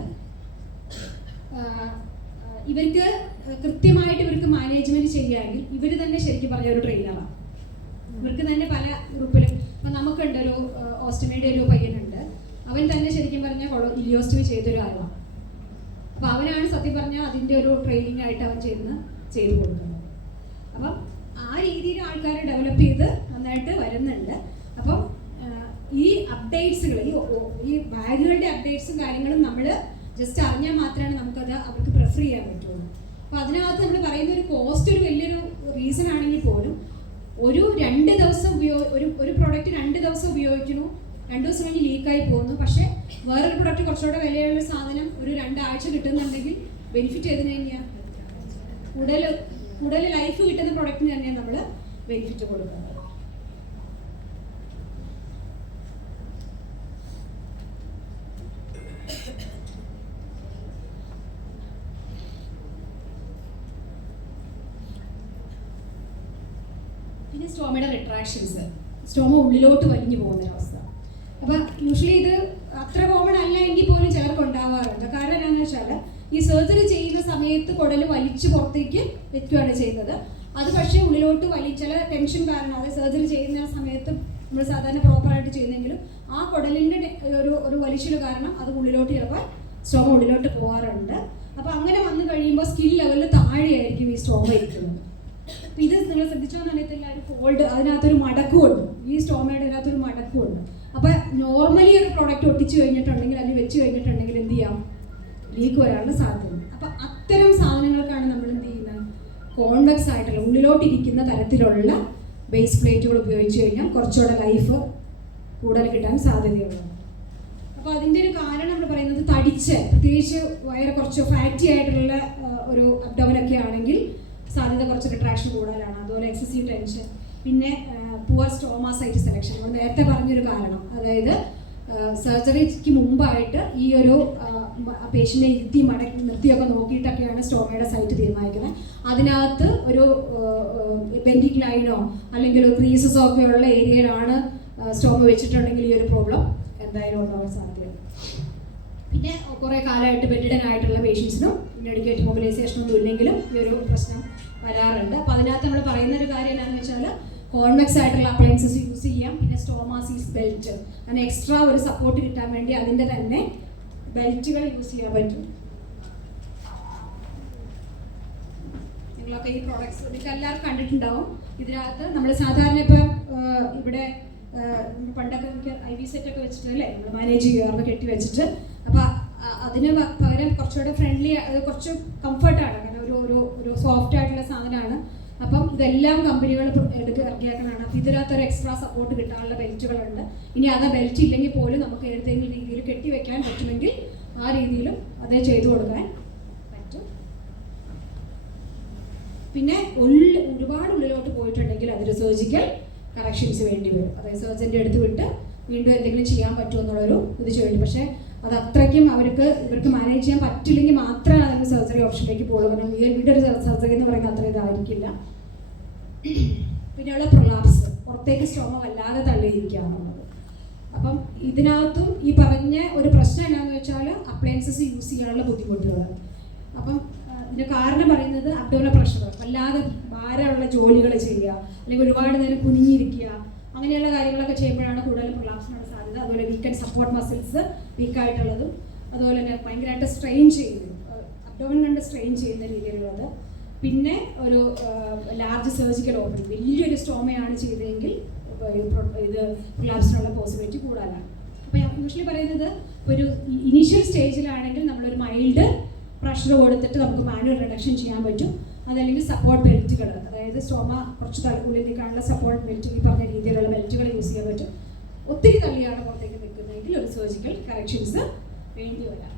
ഇവർക്ക് കൃത്യമായിട്ട് ഇവർക്ക് മാനേജ്മെന്റ് ചെയ്യാമെങ്കിൽ ഇവർ തന്നെ ശരിക്കും പറഞ്ഞ ഒരു ട്രെയിനറാണ്. ഇവർക്ക് തന്നെ പല ഗ്രൂപ്പിലും ഇപ്പം നമുക്കുണ്ട് ഒരു ഓസ്റ്റമിയുടെ ഒരു പയ്യനുണ്ട്, അവൻ തന്നെ ശരിക്കും പറഞ്ഞാൽ ഇലിയോസ്റ്റമി ചെയ്തൊരു ആളാണ്. അപ്പോൾ അവനാണ് സത്യം പറഞ്ഞാൽ അതിൻ്റെ ഒരു ട്രെയിനിങ് ആയിട്ട് അവൻ ചെയ്തു കൊടുക്കുന്നത്. അപ്പം ആ രീതിയിൽ ആൾക്കാരെ ഡെവലപ്പ് ചെയ്ത് നന്നായിട്ട് വരുന്നുണ്ട്. അപ്പം ഈ അപ്ഡേറ്റ്സുകൾ, ഈ ബാഗുകളുടെ അപ്ഡേറ്റ്സും കാര്യങ്ങളും നമ്മൾ ജസ്റ്റ് അറിഞ്ഞാൽ മാത്രമാണ് നമുക്കത് അവർക്ക് പ്രിഫർ ചെയ്യാൻ പറ്റുള്ളൂ. അപ്പോൾ അതിനകത്ത് നമ്മൾ പറയുന്ന ഒരു കോസ്റ്റ് ഒരു വലിയൊരു റീസൺ ആണെങ്കിൽ പോലും ഒരു 2 ദിവസം ഒരു പ്രോഡക്റ്റ് 2 ദിവസം ഉപയോഗിക്കുന്നു, 2 ദിവസം കഴിഞ്ഞ് ലീക്കായി പോകുന്നു. പക്ഷേ വേറൊരു പ്രൊഡക്റ്റ് കുറച്ചുകൂടെ വിലയുള്ള സാധനം ഒരു 2 ആഴ്ച കിട്ടുന്നുണ്ടെങ്കിൽ ബെനിഫിറ്റ് ഏതിന് തന്നെയാണ്? കൂടുതൽ ലൈഫ് കിട്ടുന്ന പ്രൊഡക്റ്റിന് തന്നെയാണ് നമ്മൾ ബെനിഫിറ്റ് കൊടുക്കുന്നത്. പിന്നെ സ്റ്റോമയുടെ റിട്രാക്ഷൻസ്, സ്റ്റോമ ഉള്ളിലോട്ട് വലിഞ്ഞു പോകുന്നൊരവസ്ഥ. അപ്പം യൂഷ്വലി ഇത് അത്ര കോമൺ അല്ല എങ്കിൽ പോലും ചിലർക്ക് ഉണ്ടാവാറുണ്ട്. കാരണം എന്താണെന്ന് വെച്ചാൽ ഈ സർജറി ചെയ്യുന്ന സമയത്ത് കുടൽ വലിച്ച് പുറത്തേക്ക് വെക്കുകയാണ് ചെയ്യുന്നത്. അത് പക്ഷേ ഉള്ളിലോട്ട് ചില ടെൻഷൻ കാരണം, അതായത് സർജറി ചെയ്യുന്ന സമയത്ത് നമ്മൾ സാധാരണ പ്രോപ്പറായിട്ട് ചെയ്യുന്നെങ്കിലും ആ കുടലിൻ്റെ ഒരു വലിച്ചിൽ കാരണം അത് ഉള്ളിലോട്ട് ചിലപ്പോൾ സ്റ്റോമ ഉള്ളിലോട്ട് പോകാറുണ്ട്. അപ്പോൾ അങ്ങനെ വന്നു കഴിയുമ്പോൾ സ്കിൻ ലെവലിൽ താഴെയായിരിക്കും ഈ സ്റ്റോമ ഇരിക്കുന്നത്. അപ്പം ഇത് നിങ്ങൾ ശ്രദ്ധിച്ചോന്ന് അറിയത്തില്ല, ഒരു ഫോൾഡ്, അതിനകത്തൊരു മടക്കുമുണ്ട്, ഈ സ്റ്റോമയുടെ അതിനകത്തൊരു മടക്കുമുണ്ട്. അപ്പം നോർമലി ഒരു പ്രോഡക്റ്റ് ഒട്ടിച്ച് കഴിഞ്ഞിട്ടുണ്ടെങ്കിൽ അല്ലെങ്കിൽ വെച്ച് കഴിഞ്ഞിട്ടുണ്ടെങ്കിൽ എന്ത് ചെയ്യാം? ലീക്ക് വരാനുള്ള സാധ്യത. അപ്പം അത്തരം സാധനങ്ങൾക്കാണ് നമ്മൾ എന്ത് ചെയ്യുന്നത്? കോൺവെക്സ് ആയിട്ടുള്ള ഉള്ളിലോട്ടിരിക്കുന്ന തരത്തിലുള്ള ബേസ് പ്ലേറ്റുകൾ ഉപയോഗിച്ച് കഴിഞ്ഞാൽ കുറച്ചുകൂടെ ലൈഫ് കൂടുതൽ കിട്ടാൻ സാധ്യതയുള്ളത്. അപ്പോൾ അതിൻ്റെ ഒരു കാരണം നമ്മൾ പറയുന്നത് തടിച്ച്, പ്രത്യേകിച്ച് വയറ് കുറച്ച് ഫാറ്റി ആയിട്ടുള്ള ഒരു അബ്ഡോമനൊക്കെ ആണെങ്കിൽ സാധ്യത കുറച്ച് റിട്രാക്ഷൻ കൂടുതലാണ്. അതുപോലെ എക്സസീവ് ടെൻഷൻ, പിന്നെ പുവർ സ്റ്റോമ സൈറ്റ് സെലക്ഷൻ, നമ്മൾ നേരത്തെ പറഞ്ഞൊരു കാരണം, അതായത് സർജറിക്ക് മുമ്പായിട്ട് ഈ ഒരു പേഷ്യൻ്റെ നിർത്തിയൊക്കെ നോക്കിയിട്ടൊക്കെയാണ് സ്റ്റോമയുടെ സൈറ്റ് തീരുമാനിക്കുന്നത്. അതിനകത്ത് ഒരു ബെൻഡിങ് ലൈനോ അല്ലെങ്കിൽ ഒരു ക്രീസസോ ഒക്കെ ഉള്ള ഏരിയയിലാണ് സ്റ്റോമ വെച്ചിട്ടുണ്ടെങ്കിൽ ഈ ഒരു പ്രോബ്ലം എന്തായാലും ഉണ്ടാവാൻ സാധ്യത. പിന്നെ കുറേ കാലമായിട്ട് ബെഡിഡൻ ആയിട്ടുള്ള പേഷ്യൻസിനും ഇൻഡിക്കേറ്റ് മൊബിലൈസേഷൻ ഒന്നും ഇല്ലെങ്കിലും ഈ ഒരു പ്രശ്നം വരാറുണ്ട്. അപ്പോൾ അതിനകത്ത് നമ്മൾ പറയുന്ന ഒരു കാര്യം എന്താണെന്ന് വെച്ചാൽ കോൺവെക്സ് ആയിട്ടുള്ള അപ്ലയൻസസ് യൂസ് ചെയ്യാം. പിന്നെ സ്റ്റോമാസീസ് ബെൽറ്റ്, അങ്ങനെ എക്സ്ട്രാ ഒരു സപ്പോർട്ട് കിട്ടാൻ വേണ്ടി അതിൻ്റെ തന്നെ ബെൽറ്റുകൾ യൂസ് ചെയ്യാൻ പറ്റും. നിങ്ങളൊക്കെ ഈ പ്രോഡക്ട്സ് നിങ്ങൾക്ക് എല്ലാവർക്കും കണ്ടിട്ടുണ്ടാവും. ഇതിനകത്ത് നമ്മൾ സാധാരണ ഇപ്പം ഇവിടെ പണ്ടൊക്കെ നമുക്ക് IV സെറ്റൊക്കെ വെച്ചിട്ട് അല്ലേ നമ്മൾ മാനേജ് ചെയ്യാറുണ്ട്, കെട്ടി വെച്ചിട്ട്. അപ്പോൾ അതിന് പകരം കുറച്ചുകൂടെ ഫ്രണ്ട്ലി, കുറച്ച് കംഫർട്ടാണ്, കാരണം ഒരു സോഫ്റ്റ് ആയിട്ടുള്ള സാധനമാണ്. അപ്പം ഇതെല്ലാം കമ്പനികൾ ഇറക്കിയേക്കണതാണ്. അപ്പോൾ ഇതിനകത്തൊരു എക്സ്ട്രാ സപ്പോർട്ട് കിട്ടാനുള്ള ബെൽറ്റുകളുണ്ട്. ഇനി അത് ബെൽറ്റ് ഇല്ലെങ്കിൽ പോലും നമുക്ക് ഏതെങ്കിലും രീതിയിൽ കെട്ടി വെക്കാൻ പറ്റുമെങ്കിൽ ആ രീതിയിലും അതേ ചെയ്തു കൊടുക്കാൻ പറ്റും. പിന്നെ ഒരുപാട് ഉള്ളിലോട്ട് പോയിട്ടുണ്ടെങ്കിൽ അതൊരു സർജിക്കൽ കറക്ഷൻസ് വേണ്ടി വരും. അതായത് സർജൻ്റെ അടുത്ത് വിട്ട് വീണ്ടും എന്തെങ്കിലും ചെയ്യാൻ പറ്റുമോ എന്നുള്ളൊരു ഇത് ചോദിക്കും. പക്ഷേ അത് അത്രയ്ക്കും ഇവർക്ക് മാനേജ് ചെയ്യാൻ പറ്റില്ലെങ്കിൽ മാത്രമേ അതിന് സർജറി ഓപ്ഷനിലേക്ക് പോകുള്ളൂ. കാരണം വീണ്ടും ഒരു സർജറി എന്ന് പറയുന്നത് അത്ര ഇതായിരിക്കില്ല. പിന്നെയുള്ള പ്രൊലാപ്സ്, പുറത്തേക്ക് സ്റ്റോമ വല്ലാതെ തള്ളിയിരിക്കുക എന്നുള്ളത്. അപ്പം ഇതിനകത്തും ഈ പറഞ്ഞ ഒരു പ്രശ്നം എന്താണെന്ന് വെച്ചാൽ അപ്ലയൻസസ് യൂസ് ചെയ്യാനുള്ള ബുദ്ധിമുട്ടുകൾ. അപ്പം ഇതിൻ്റെ കാരണം പറയുന്നത് അബ്ഡോമിനൽ പ്രഷർ, വല്ലാതെ ഭാരമുള്ള ജോലികൾ ചെയ്യുക, അല്ലെങ്കിൽ ഒരുപാട് നേരം കുനിഞ്ഞിരിക്കുക, അങ്ങനെയുള്ള കാര്യങ്ങളൊക്കെ ചെയ്യുമ്പോഴാണ് കൂടുതൽ പ്രൊലാപ്സിനുള്ള സാധ്യത. അതുപോലെ വീക്കൻഡ് സപ്പോർട്ട് മസിൽസ് വീക്കായിട്ടുള്ളതും, അതുപോലെ തന്നെ ഭയങ്കരമായിട്ട് സ്ട്രെയിൻ ചെയ്യുന്നത്, അബ്ഡോമൻ കണ്ട് സ്ട്രെയിൻ ചെയ്യുന്ന രീതിയിലുള്ളത്. പിന്നെ ഒരു ലാർജ് സർജിക്കൽ ഓപ്പണിംഗ്, വലിയൊരു സ്റ്റോമയാണ് ചെയ്തതെങ്കിൽ ഇത് പ്രൊലാപ്സിനുള്ള പോസിബിലിറ്റി കൂടുതലാണ്. അപ്പോൾ യൂഷ്വലി പറയുന്നത് ഒരു ഇനീഷ്യൽ സ്റ്റേജിലാണെങ്കിൽ നമ്മളൊരു മൈൽഡ് പ്രഷർ കൊടുത്തിട്ട് നമുക്ക് മാനുവൽ റിഡക്ഷൻ ചെയ്യാൻ പറ്റും. അതല്ലെങ്കിൽ സപ്പോർട്ട് ബെൽറ്റുകൾ, അതായത് സ്റ്റോമ കുറച്ച് ഉള്ളിലേക്കാണുള്ള സപ്പോർട്ട് ബെൽറ്റ്, ഈ പറഞ്ഞ രീതിയിലുള്ള ബെൽറ്റുകൾ യൂസ് ചെയ്യാൻ പറ്റും. ഒത്തിരി തള്ളിയാണ് പുറത്തേക്ക് നിൽക്കുന്നതെങ്കിൽ ഒരു സർജിക്കൽ കറക്ഷൻസ് വേണ്ടി വരാം.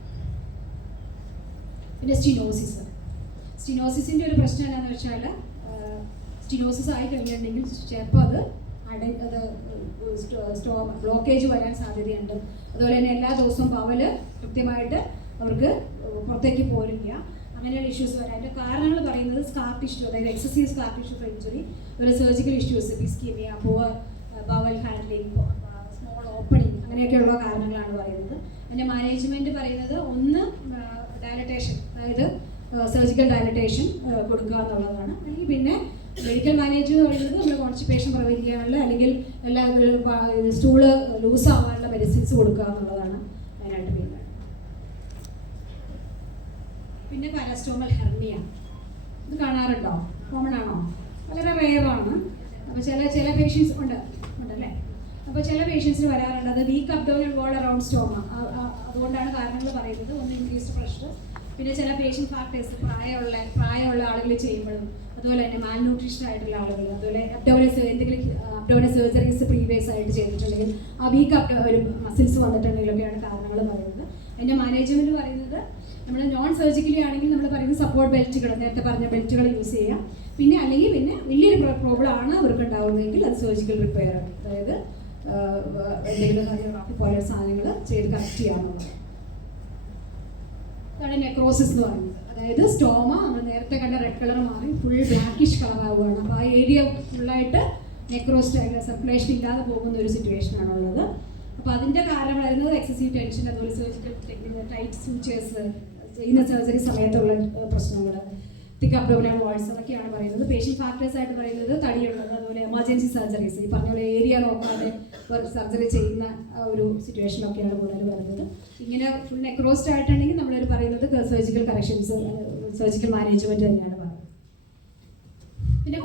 പിന്നെ സ്റ്റിനോസിസിൻ്റെ ഒരു പ്രശ്നം എന്താണെന്ന് വെച്ചാൽ, സ്റ്റിനോസിസ് ആയി കഴിഞ്ഞിട്ടുണ്ടെങ്കിൽ ചിലപ്പോൾ അത് ബ്ലോക്കേജ് വരാൻ സാധ്യതയുണ്ട്. അതുപോലെ തന്നെ എല്ലാ ദിവസവും പവൽ കൃത്യമായിട്ട് അവർക്ക് പുറത്തേക്ക് പോരില്ല. അങ്ങനെയുള്ള ഇഷ്യൂസ് വരാം. അതിൻ്റെ കാരണങ്ങൾ പറയുന്നത് സ്കാർ ടിഷ്യൂ, അതായത് excessive scar tissue for injury, ഒരു surgical issues, ischaemia, poor bowel handling, small opening, അങ്ങനെയൊക്കെയുള്ള കാരണങ്ങളാണ് പറയുന്നത്. അതിൻ്റെ മാനേജ്മെൻറ്റ് പറയുന്നത് ഒന്ന് ഡയലറ്റേഷൻ, അതായത് സർജിക്കൽ ഡയലറ്റേഷൻ കൊടുക്കുക എന്നുള്ളതാണ്. അല്ലെങ്കിൽ പിന്നെ മെഡിക്കൽ മാനേജ്മെൻറ്റ് പറയുന്നത് നമ്മൾ കോൺസ്റ്റിപ്പേഷൻ പ്രിവെൻറ്റ് ചെയ്യാനുള്ള അല്ലെങ്കിൽ എല്ലാ സ്റ്റൂള് ലൂസ് ആവാനുള്ള മെഡിസിൻസ് കൊടുക്കുക എന്നുള്ളതാണ് അതിനായിട്ട് പിന്നെ. പിന്നെ പാരാസ്റ്റോമൽ ഹെർണിയ ഇത് കാണാറുണ്ടോ? കോമൺ ആണോ? വളരെ റെയറാണ്. അപ്പോൾ ചില പേഷ്യൻസ് ഉണ്ടല്ലേ. അപ്പോൾ ചില പേഷ്യൻസിന് വരാറുണ്ട് അത് വീക്ക് അബ്ഡോമിനൽ വാൾ അറൗണ്ട് സ്റ്റോമ. അതുകൊണ്ടാണ് കാരണങ്ങൾ പറയുന്നത്. ഒന്ന് ഇൻക്രീസ്ഡ് പ്രഷർ, പിന്നെ ചില പേഷ്യൻ്റ് ഫാക്ടേഴ്സ് പ്രായമുള്ള ആളുകൾ ചെയ്യുമ്പോഴും, അതുപോലെ തന്നെ മാൽ ന്യൂട്രീഷൻ ആയിട്ടുള്ള ആളുകൾ, അതുപോലെ എന്തെങ്കിലും അബ്ഡോമിനൽ സർജറീസ് പ്രീവിയസ് ആയിട്ട് ചെയ്തിട്ടുണ്ടെങ്കിൽ ആ വീക്ക് ഒരു മസിൽസ് വന്നിട്ടുണ്ടെങ്കിലൊക്കെയാണ് കാരണങ്ങൾ പറയുന്നത്. അതിൻ്റെ മാനേജ്മെൻറ്റ് പറയുന്നത് നമ്മൾ നോൺ സർജിക്കലി ആണെങ്കിൽ നമ്മൾ പറയുന്നത് സപ്പോർട്ട് ബെൽറ്റുകൾ, നേരത്തെ പറഞ്ഞ ബെൽറ്റുകൾ യൂസ് ചെയ്യാം. പിന്നെ അല്ലെങ്കിൽ വലിയൊരു പ്രോബ്ലം ആണ് അവർക്ക് ഉണ്ടാകുന്നതെങ്കിൽ അത് സർജിക്കൽ റിപ്പയർ, അതായത് എന്തെങ്കിലും കാർഡിയോഗ്രാഫി പോലെയുള്ള സാധനങ്ങൾ ചെയ്ത് കറക്റ്റ് ചെയ്യാവുന്നതാണ്. അതാണ് നെക്രോസിസ് എന്ന് പറയുന്നത്. അതായത് സ്റ്റോമ നമ്മൾ നേരത്തെ കണ്ട റെഡ് കളർ മാറി ഫുൾ ബ്ലാക്കിഷ് കളർ ആവുകയാണ്. അപ്പോൾ ആ ഏരിയ ഫുള്ളായിട്ട് നെക്രോസ്റ്റ് സർക്കുലേഷൻ ഇല്ലാതെ പോകുന്ന ഒരു സിറ്റുവേഷനാണുള്ളത്. അപ്പോൾ അതിൻ്റെ കാരണം വരുന്നത് എക്സസീവ് ടെൻഷൻ, അതുപോലെ സർജിക്കൽ ടെക്നിക്ക്, ടൈറ്റ് സൂച്ചേഴ്സ് ചെയ്യുന്ന സർജറി സമയത്തുള്ള പ്രശ്നങ്ങൾ, തിക്ക് അബ്ഡോമിനൽ വാൾസ്, അതൊക്കെയാണ് പറയുന്നത്. പേഷ്യൻ്റ് ഫാക്ടേഴ്സ് ആയിട്ട് പറയുന്നത് തടിയുള്ളത്, അതുപോലെ എമർജൻസി സർജറീസ്, ഈ പറഞ്ഞ പോലെ ഏരിയ നോക്കാതെ സർജറി ചെയ്യുന്ന ഒരു സിറ്റുവേഷനൊക്കെയാണ് കൂടുതൽ വരുന്നത്. ഇങ്ങനെ ഫുൾ നെക്രോസ്റ്റ് ആയിട്ടുണ്ടെങ്കിൽ നമ്മളൊരു പറയുന്നത് സർജിക്കൽ കറക്ഷൻസ്, സർജിക്കൽ മാനേജ്മെൻറ്റ് തന്നെയാണ് പറയുന്നത്. പിന്നെ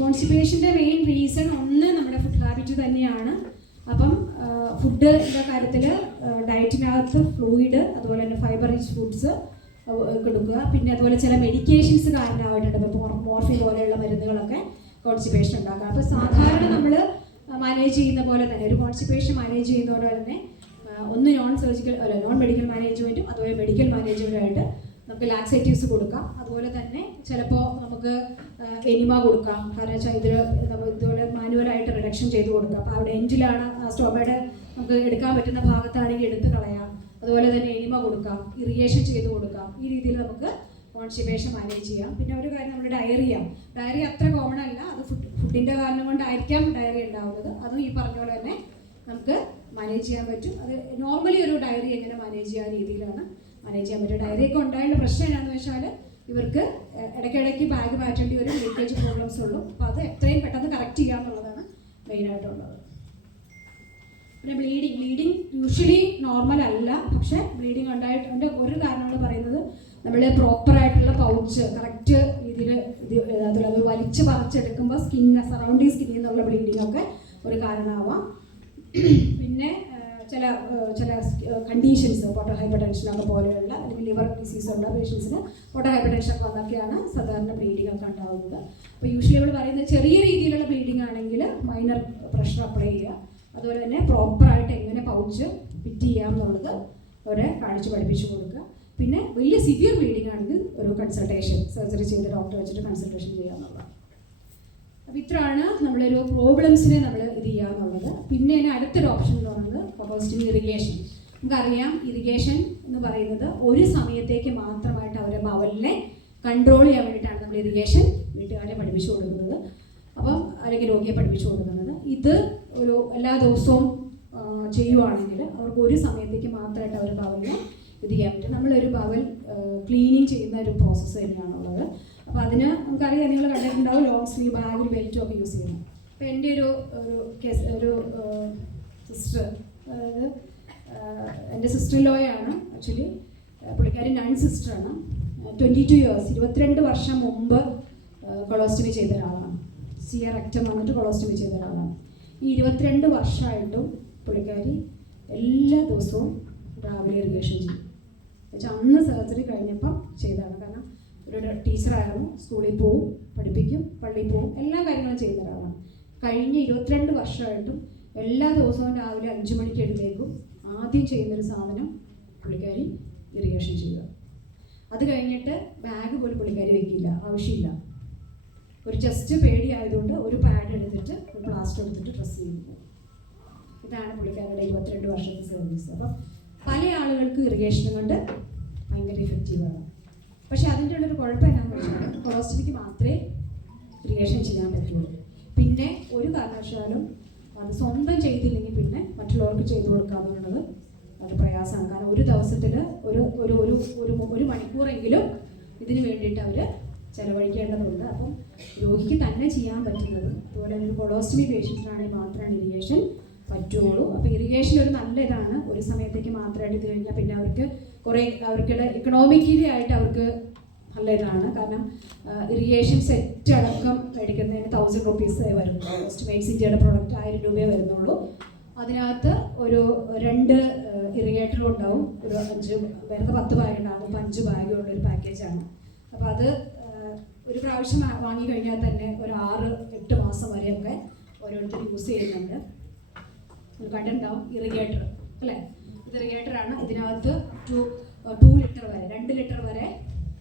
കോൺസ്റ്റിപ്പേഷൻ്റെ മെയിൻ റീസൺ ഒന്ന് നമ്മുടെ ഫുഡ് ഹാബിറ്റ് തന്നെയാണ്. അപ്പം ഫുഡിൻ്റെ കാര്യത്തിൽ ഡയറ്റിനകത്ത് ഫ്ലൂയിഡ്, അതുപോലെ തന്നെ ഫൈബർ റിച്ച് ഫുഡ്സ് കൊടുക്കുക. പിന്നെ അതുപോലെ ചില മെഡിക്കേഷൻസ് കാരണമായിട്ടുണ്ട്. ഇപ്പോൾ മോർഫിൻ പോലെയുള്ള മരുന്നുകളൊക്കെ കോൺസ്റ്റിപ്പേഷൻ ഉണ്ടാക്കുക. അപ്പോൾ സാധാരണ നമ്മൾ മാനേജ് ചെയ്യുന്ന പോലെ തന്നെ ഒരു കോൺസ്റ്റിപ്പേഷൻ മാനേജ് ചെയ്യുന്ന പോലെ തന്നെ ഒന്ന് നോൺ മെഡിക്കൽ മാനേജ്മെൻറ്റും അതുപോലെ മെഡിക്കൽ മാനേജ്മെൻറ്റുമായിട്ട് നമുക്ക് ലാക്സേറ്റീവ്സ് കൊടുക്കാം. അതുപോലെ തന്നെ ചിലപ്പോൾ നമുക്ക് എനിമ കൊടുക്കാം. കാരണം വെച്ചാൽ ഇതുപോലെ മാനുവലായിട്ട് റിഡക്ഷൻ ചെയ്ത് കൊടുക്കാം. അപ്പോൾ അവിടെ എൻഡിലാണ് സ്റ്റോമയുടെ നമുക്ക് എടുക്കാൻ പറ്റുന്ന ഭാഗത്താണെങ്കിൽ എടുത്ത് കളയാം. അതുപോലെ തന്നെ എനിമ കൊടുക്കാം, ഇറിഗേഷൻ ചെയ്ത് കൊടുക്കാം. ഈ രീതിയിൽ നമുക്ക് കോൺസ്റ്റിപ്പേഷൻ മാനേജ് ചെയ്യാം. പിന്നെ ഒരു കാര്യം, നമ്മുടെ ഡയറിയ അത്ര കോമൺ അല്ല. അത് ഫുഡിൻ്റെ കാരണം കൊണ്ടായിരിക്കാം ഡയറിയ ഉണ്ടാവുന്നത്. അതും ഈ പറഞ്ഞ പോലെ തന്നെ നമുക്ക് മാനേജ് ചെയ്യാൻ പറ്റും. അത് നോർമലി ഒരു ഡയറി എങ്ങനെ മാനേജ് ചെയ്യാൻ രീതിയിലാണ് മാനേജ് ചെയ്യാൻ പറ്റും. ഡയറിയൊക്കെ ഉണ്ടായുള്ള പ്രശ്നം എന്താണെന്ന് വെച്ചാൽ ഇവർക്ക് ഇടയ്ക്കിടയ്ക്ക് ബാഗ് മാറ്റേണ്ടി വരും, ലീക്കേജ് പ്രോബ്ലംസ് ഉള്ളൂ. അപ്പോൾ അത് എത്രയും പെട്ടെന്ന് കറക്റ്റ് ചെയ്യുക എന്നുള്ളതാണ് മെയിനായിട്ടുള്ളത്. പിന്നെ ബ്ലീഡിങ് യൂഷ്വലി നോർമൽ അല്ല, പക്ഷേ ബ്ലീഡിങ് ഉണ്ടായിട്ട് ഒരു കാരണങ്ങൾ പറയുന്നത് നമ്മൾ പ്രോപ്പറായിട്ടുള്ള പൗച്ച് കറക്റ്റ് രീതിയിൽ അത് വലിച്ച് പറിച്ചെടുക്കുമ്പോൾ സറൗണ്ടിങ് സ്കിന്നിൽ നിന്നുള്ള ബ്ലീഡിങ് ഒക്കെ ഒരു കാരണമാവാം. പിന്നെ ചില കണ്ടീഷൻസ്, പോട്ടോ ഹൈപ്പർ ടെൻഷനൊക്കെ പോലെയുള്ള അല്ലെങ്കിൽ ലിവർ ഡിസീസ് ഉള്ള പേഷ്യൻസിന് പോട്ടോ ഹൈപ്പർ ടെൻഷനൊക്കെ വന്നൊക്കെയാണ് സാധാരണ ബ്ലീഡിങ് ഒക്കെ ഉണ്ടാകുന്നത്. അപ്പോൾ യൂഷ്വലി നമ്മൾ പറയുന്നത് ചെറിയ രീതിയിലുള്ള ബ്ലീഡിങ് ആണെങ്കിൽ മൈനർ പ്രഷർ അപ്ലൈ ചെയ്യുക. അതുപോലെ തന്നെ പ്രോപ്പറായിട്ട് എങ്ങനെ പൗച്ച് ഫിറ്റ് ചെയ്യാം എന്നുള്ളത് അവരെ പഠിപ്പിച്ചു കൊടുക്കുക. പിന്നെ വലിയ സിവിയർ ബ്ലീഡിങ് ആണെങ്കിൽ ഒരു കൺസൾട്ടേഷൻ, സർജറി ചെയ്ത് ഡോക്ടറെ വെച്ചിട്ട് കൺസൾട്ടേഷൻ ചെയ്യുക എന്നുള്ളത്. അപ്പോൾ ഇത്രയാണ് നമ്മളൊരു പ്രോബ്ലംസിനെ നമ്മൾ ഇത് ചെയ്യുക എന്നുള്ളത്. പിന്നെ അടുത്തൊരു ഓപ്ഷൻ എന്ന് പറയുന്നത് കൊളോസ്റ്റമി ഇറിഗേഷൻ. നമുക്കറിയാം ഇറിഗേഷൻ എന്ന് പറയുന്നത് ഒരു സമയത്തേക്ക് മാത്രമായിട്ട് അവരെ ബവലിനെ കൺട്രോൾ ചെയ്യാൻ വേണ്ടിയിട്ടാണ് നമ്മൾ ഇറിഗേഷൻ വീട്ടുകാരെ പഠിപ്പിച്ചു കൊടുക്കുന്നത്, അപ്പം അല്ലെങ്കിൽ രോഗിയെ പഠിപ്പിച്ചു കൊടുക്കുന്നത്. ഇത് ഒരു എല്ലാ ദിവസവും ചെയ്യുവാണെങ്കിൽ അവർക്ക് ഒരു സമയത്തേക്ക് മാത്രമായിട്ട് അവർ ബവലിനെ ഇത് ചെയ്യാൻ പറ്റും. നമ്മളൊരു ബവൽ ക്ലീനിങ് ചെയ്യുന്ന ഒരു പ്രോസസ്സ് തന്നെയാണുള്ളത്. അപ്പോൾ അതിന് നമുക്കറിയാം, നിങ്ങൾ കണ്ടിട്ടുണ്ടാവും ലോങ് സ്ലീവ് ബാഗിൽ ബെൽറ്റും ഒക്കെ യൂസ് ചെയ്യുന്നത്. അപ്പോൾ എൻ്റെ ഒരു സിസ്റ്റർ, അതായത് എൻ്റെ സിസ്റ്റർ ലോയാണ് ആക്ച്വലി, പുള്ളിക്കാരി നൺ സിസ്റ്ററാണ്. 22 years 22 വർഷം മുമ്പ് കൊളോസ്റ്റമി ചെയ്ത ഒരാളാണ്. സിയ റെക്റ്റം വന്നിട്ട് കൊളോസ്റ്റമി ചെയ്ത ഒരാളാണ്. ഈ 22 വർഷമായിട്ടും പുള്ളിക്കാരി എല്ലാ ദിവസവും രാവിലെ ഇറിഗേഷൻ ചെയ്യും. എന്നുവെച്ചാൽ അന്ന് സർജറി കഴിഞ്ഞപ്പം ചെയ്തതാണ്. കാരണം ഒരു ടീച്ചറായിരുന്നു, സ്കൂളിൽ പോവും, പഠിപ്പിക്കും, പള്ളിയിൽ പോവും, എല്ലാ കാര്യങ്ങളും ചെയ്യുന്ന ഒരാളാണ്. കഴിഞ്ഞ 22 വർഷമായിട്ടും എല്ലാ ദിവസവും രാവിലെ 5 മണിക്ക് എഴുന്നേക്കും. ആദ്യം ചെയ്യുന്നൊരു സാധനം പുള്ളിക്കാരി ഇറിഗേഷൻ ചെയ്യുക. അത് കഴിഞ്ഞിട്ട് ബാഗ് പോലും പുള്ളിക്കാരി വെക്കില്ല, ആവശ്യമില്ല. ഒരു ജസ്റ്റ് പേടിയായതുകൊണ്ട് ഒരു പാഡ് എടുത്തിട്ട് ഒരു പ്ലാസ്റ്റർ എടുത്തിട്ട് ഡ്രസ്സ് ചെയ്യുന്നു. ഇതാണ് പുള്ളിക്കാരുടെ 22 വർഷത്തെ സർവീസ്. അപ്പം പല ആളുകൾക്ക് ഇറിഗേഷൻ കൊണ്ട് ഭയങ്കര ഇഫക്റ്റീവാണ്. പക്ഷെ അതിൻ്റെ ഉള്ളൊരു കുഴപ്പം എന്നാന്ന് വെച്ചാൽ കൊളോസ്റ്റമിക്ക് മാത്രമേ ഇറിഗേഷൻ ചെയ്യാൻ പറ്റുള്ളൂ. പിന്നെ ഒരു കാരണവശാലും അത് സ്വന്തം ചെയ്തില്ലെങ്കിൽ പിന്നെ മറ്റുള്ളവർക്ക് ചെയ്തു കൊടുക്കാമെന്നുള്ളത് അത് പ്രയാസമാണ്. കാരണം ഒരു ദിവസത്തിൽ ഒരു മണിക്കൂറെങ്കിലും ഇതിന് വേണ്ടിയിട്ട് അവർ ചിലവഴിക്കേണ്ടതുണ്ട്. അപ്പം രോഗിക്ക് തന്നെ ചെയ്യാൻ പറ്റുന്നത്. അതുപോലെ ഒരു കൊളോസ്റ്റമി പേഷ്യൻസിനാണെങ്കിൽ മാത്രമാണ് ഇറിഗേഷൻ പറ്റുള്ളൂ. അപ്പോൾ ഇറിഗേഷൻ ഒരു നല്ല ഇതാണ്. ഒരു സമയത്തേക്ക് മാത്രമായിട്ട് ഇത് കഴിഞ്ഞാൽ പിന്നെ അവർക്ക് അവർക്കുടെ ഇക്കണോമിക്കലി ആയിട്ട് അവർക്ക് നല്ല ഇതാണ്. കാരണം ഇറിഗേഷൻ സെറ്റ് അടക്കം മേടിക്കുന്നതിന് 1000 rupees വരുന്നു. കൊളോസ്റ്റമൈസ് ഇന്ത്യയുടെ പ്രോഡക്റ്റ് 1000 രൂപയെ വരുന്നുള്ളൂ. അതിനകത്ത് ഒരു 2 ഇറിഗേറ്ററും ഉണ്ടാവും. ഒരു 5 വേറെ 10 ബാഗ് ഉണ്ടാകും. അപ്പോൾ 5 ബാഗുള്ള ഒരു പാക്കേജാണ്. അപ്പോൾ അത് ഒരു പ്രാവശ്യം വാങ്ങി കഴിഞ്ഞാൽ തന്നെ ഒരു 6-8 മാസം വരെയൊക്കെ ഓരോരുത്തർ യൂസ് ചെയ്യുന്നുണ്ട്. കണ്ടിട്ടുണ്ടാവും ഇറിഗേറ്റർ അല്ലേ? ഇത് ഇറിഗേറ്ററാണ്. ഇതിനകത്ത് 2 ലിറ്റർ വരെ 2 ലിറ്റർ വരെ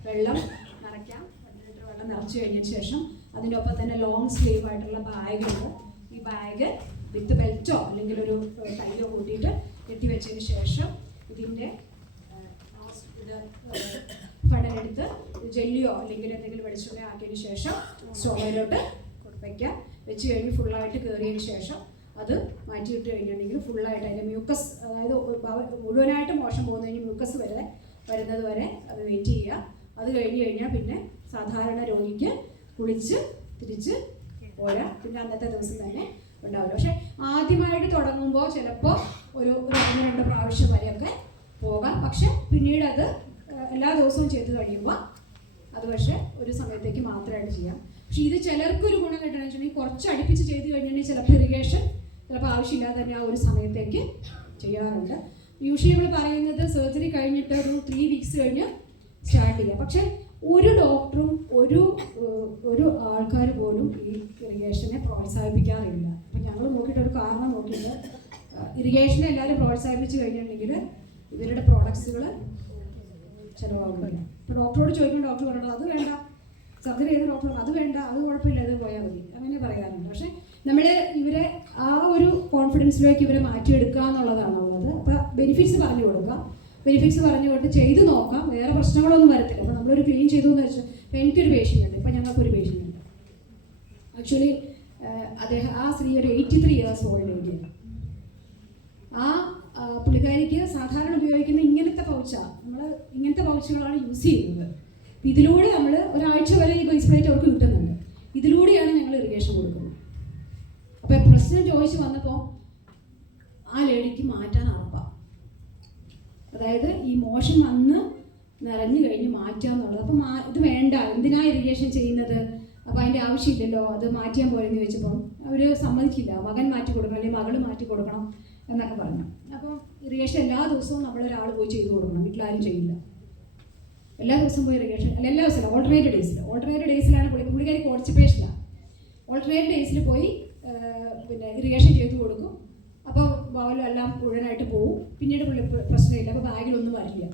വെള്ളം നിറയ്ക്കാം. 2 ലിറ്റർ വെള്ളം നിറച്ച് കഴിഞ്ഞതിന് ശേഷം അതിനൊപ്പം തന്നെ ലോങ് സ്ലീവ് ആയിട്ടുള്ള ബാഗുണ്ട്. ഈ ബാഗ് വിത്ത് ബെൽറ്റോ അല്ലെങ്കിൽ ഒരു ടൈയോ കൂട്ടിയിട്ട് കെട്ടിവെച്ചതിന് ശേഷം ഇതിൻ്റെ ഫടലെടുത്ത് ജെല്ലിയോ അല്ലെങ്കിൽ എന്തെങ്കിലും വെളിച്ചെണ്ണ ആക്കിയതിന് ശേഷം സ്റ്റോവിലോട്ട് വയ്ക്കാം. വെച്ച് കഴിഞ്ഞ് ഫുള്ളായിട്ട് കയറിയതിന് ശേഷം അത് മാറ്റിയിട്ട് കഴിഞ്ഞിട്ടുണ്ടെങ്കിൽ ഫുള്ളായിട്ട് അതിൻ്റെ മ്യൂക്കസ്, അതായത് മുഴുവനായിട്ട് മോശം പോകുന്നതിന് മ്യൂക്കസ് വരെ വരുന്നത് വരെ അത് വെയിറ്റ് ചെയ്യുക. അത് കഴിഞ്ഞ് കഴിഞ്ഞാൽ പിന്നെ സാധാരണ രോഗിക്ക് കുളിച്ച് തിരിച്ച് പോരാ. പിന്നെ അന്നത്തെ ദിവസം തന്നെ ഉണ്ടാവില്ല. പക്ഷെ ആദ്യമായിട്ട് തുടങ്ങുമ്പോൾ ചിലപ്പോൾ ഒരു 1-2 പ്രാവശ്യം വരെയൊക്കെ പോകാം. പക്ഷെ പിന്നീട് അത് എല്ലാ ദിവസവും ചെയ്ത് കഴിയുമ്പോൾ അത് പക്ഷേ ഒരു സമയത്തേക്ക് മാത്രമായിട്ട് ചെയ്യാം. പക്ഷെ ഇത് ചിലർക്കൊരു ഗുണം കിട്ടണമെന്ന് വെച്ചിട്ടുണ്ടെങ്കിൽ കുറച്ച് അടുപ്പിച്ച് ചെയ്ത് കഴിഞ്ഞിട്ടുണ്ടെങ്കിൽ ചിലപ്പോൾ ഇറിഗേഷൻ ചിലപ്പോൾ ആവശ്യമില്ലാതെ തന്നെ ആ ഒരു സമയത്തേക്ക് ചെയ്യാറുണ്ട്. യൂഷ്വലി നമ്മൾ പറയുന്നത് സർജറി കഴിഞ്ഞിട്ട് ഒരു 3 weeks കഴിഞ്ഞ് സ്റ്റാർട്ട് ചെയ്യാം. പക്ഷെ ഒരു ഡോക്ടറും ഒരു ആൾക്കാർ പോലും ഈ ഇറിഗേഷനെ പ്രോത്സാഹിപ്പിക്കാറില്ല. അപ്പം ഞങ്ങൾ നോക്കിയിട്ട് ഒരു കാരണം നോക്കിയിട്ട് ഇറിഗേഷനെ എല്ലാവരും പ്രോത്സാഹിപ്പിച്ച് കഴിഞ്ഞിട്ടുണ്ടെങ്കിൽ ഇവരുടെ പ്രോഡക്ട്സുകൾ ചിലവാകുന്നില്ല. ഇപ്പോൾ ഡോക്ടറോട് ചോദിക്കുമ്പോൾ ഡോക്ടർ പറയണത് അത് വേണ്ട, സർജറി ചെയ്ത ഡോക്ടർ അത് വേണ്ട, അത് കുഴപ്പമില്ല, അത് പോയാൽ മതി, അങ്ങനെ പറയാറുണ്ട്. പക്ഷേ നമ്മൾ ഇവരെ ആ ഒരു കോൺഫിഡൻസിലേക്ക് ഇവരെ മാറ്റിയെടുക്കുക എന്നുള്ളതാണ് ഉള്ളത്. അപ്പോൾ ബെനിഫിറ്റ്സ് പറഞ്ഞു കൊടുക്കുക. ബെനിഫിറ്റ്സ് പറഞ്ഞുകൊണ്ട് ചെയ്ത് നോക്കാം, വേറെ പ്രശ്നങ്ങളൊന്നും വരത്തില്ല. അപ്പോൾ നമ്മളൊരു ക്ലീൻ ചെയ്തു എന്ന് വെച്ചാൽ ഇപ്പോൾ എനിക്കൊരു പേഷ്യൻ്റ് ഉണ്ട്, ഇപ്പോൾ ഞങ്ങൾക്കൊരു പേഷ്യൻ്റ് ഉണ്ട്. ആക്ച്വലി ആ സ്ത്രീ ഒരു 83 years ഓൾഡ് ഏജിയാണ്. ആ പുള്ളിക്കാരിക്ക് സാധാരണ ഉപയോഗിക്കുന്ന ഇങ്ങനത്തെ പൗച്ചാണ്, നമ്മൾ ഇങ്ങനത്തെ പൗച്ചുകളാണ് യൂസ് ചെയ്യുന്നത്. ഇതിലൂടെ നമ്മൾ ഒരാഴ്ച വരെ ഈ ബേസ് പ്ലേറ്റ് അവർക്ക് കിട്ടുന്നുണ്ട്. ഇതിലൂടെയാണ് ഞങ്ങൾ ഇറിഗേഷൻ കൊടുക്കുന്നത്. അപ്പോൾ പ്രശ്നം ചോദിച്ച് വന്നപ്പോൾ ആ ലേഡിക്ക് മാറ്റാൻ ഉറപ്പാണ്. അതായത് ഈ മോഷൻ വന്ന് നിറഞ്ഞു കഴിഞ്ഞ് മാറ്റുക എന്നുള്ളത്. അപ്പം ഇത് വേണ്ട, എന്തിനാ ഇറിഗേഷൻ ചെയ്യുന്നത്, അപ്പോൾ അതിൻ്റെ ആവശ്യമില്ലല്ലോ, അത് മാറ്റിയാൽ പോരെന്ന് ചോദിച്ചപ്പോൾ അവർ സമ്മതിക്കില്ല. മകൻ മാറ്റി കൊടുക്കണം അല്ലെങ്കിൽ മകൾ മാറ്റി കൊടുക്കണം എന്നൊക്കെ പറഞ്ഞു. അപ്പോൾ ഇറിഗേഷൻ എല്ലാ ദിവസവും നമ്മളൊരാൾ പോയി ചെയ്തു കൊടുക്കണം, വീട്ടിലാരും ചെയ്യില്ല. എല്ലാ ദിവസവും പോയി ഇറിഗേഷൻ അല്ല, എല്ലാ ദിവസവും ഓൾട്ടർനേറ്റ് ഡേയ്സിലാണ് പുള്ളിക്കാരി കോൺസ്റ്റിപ്പേഷനാണ്. ഓൾട്ടർനേറ്റ് ഡേയ്സിൽ പോയി പിന്നെ ഇറിഗേഷൻ ചെയ്ത് കൊടുക്കും. അപ്പോൾ ബൗലും എല്ലാം മുഴുവനായിട്ട് പോവും. പിന്നീട് പുള്ളി പ്രശ്നമില്ല, അപ്പോൾ ബാഗിലൊന്നും വരില്ല.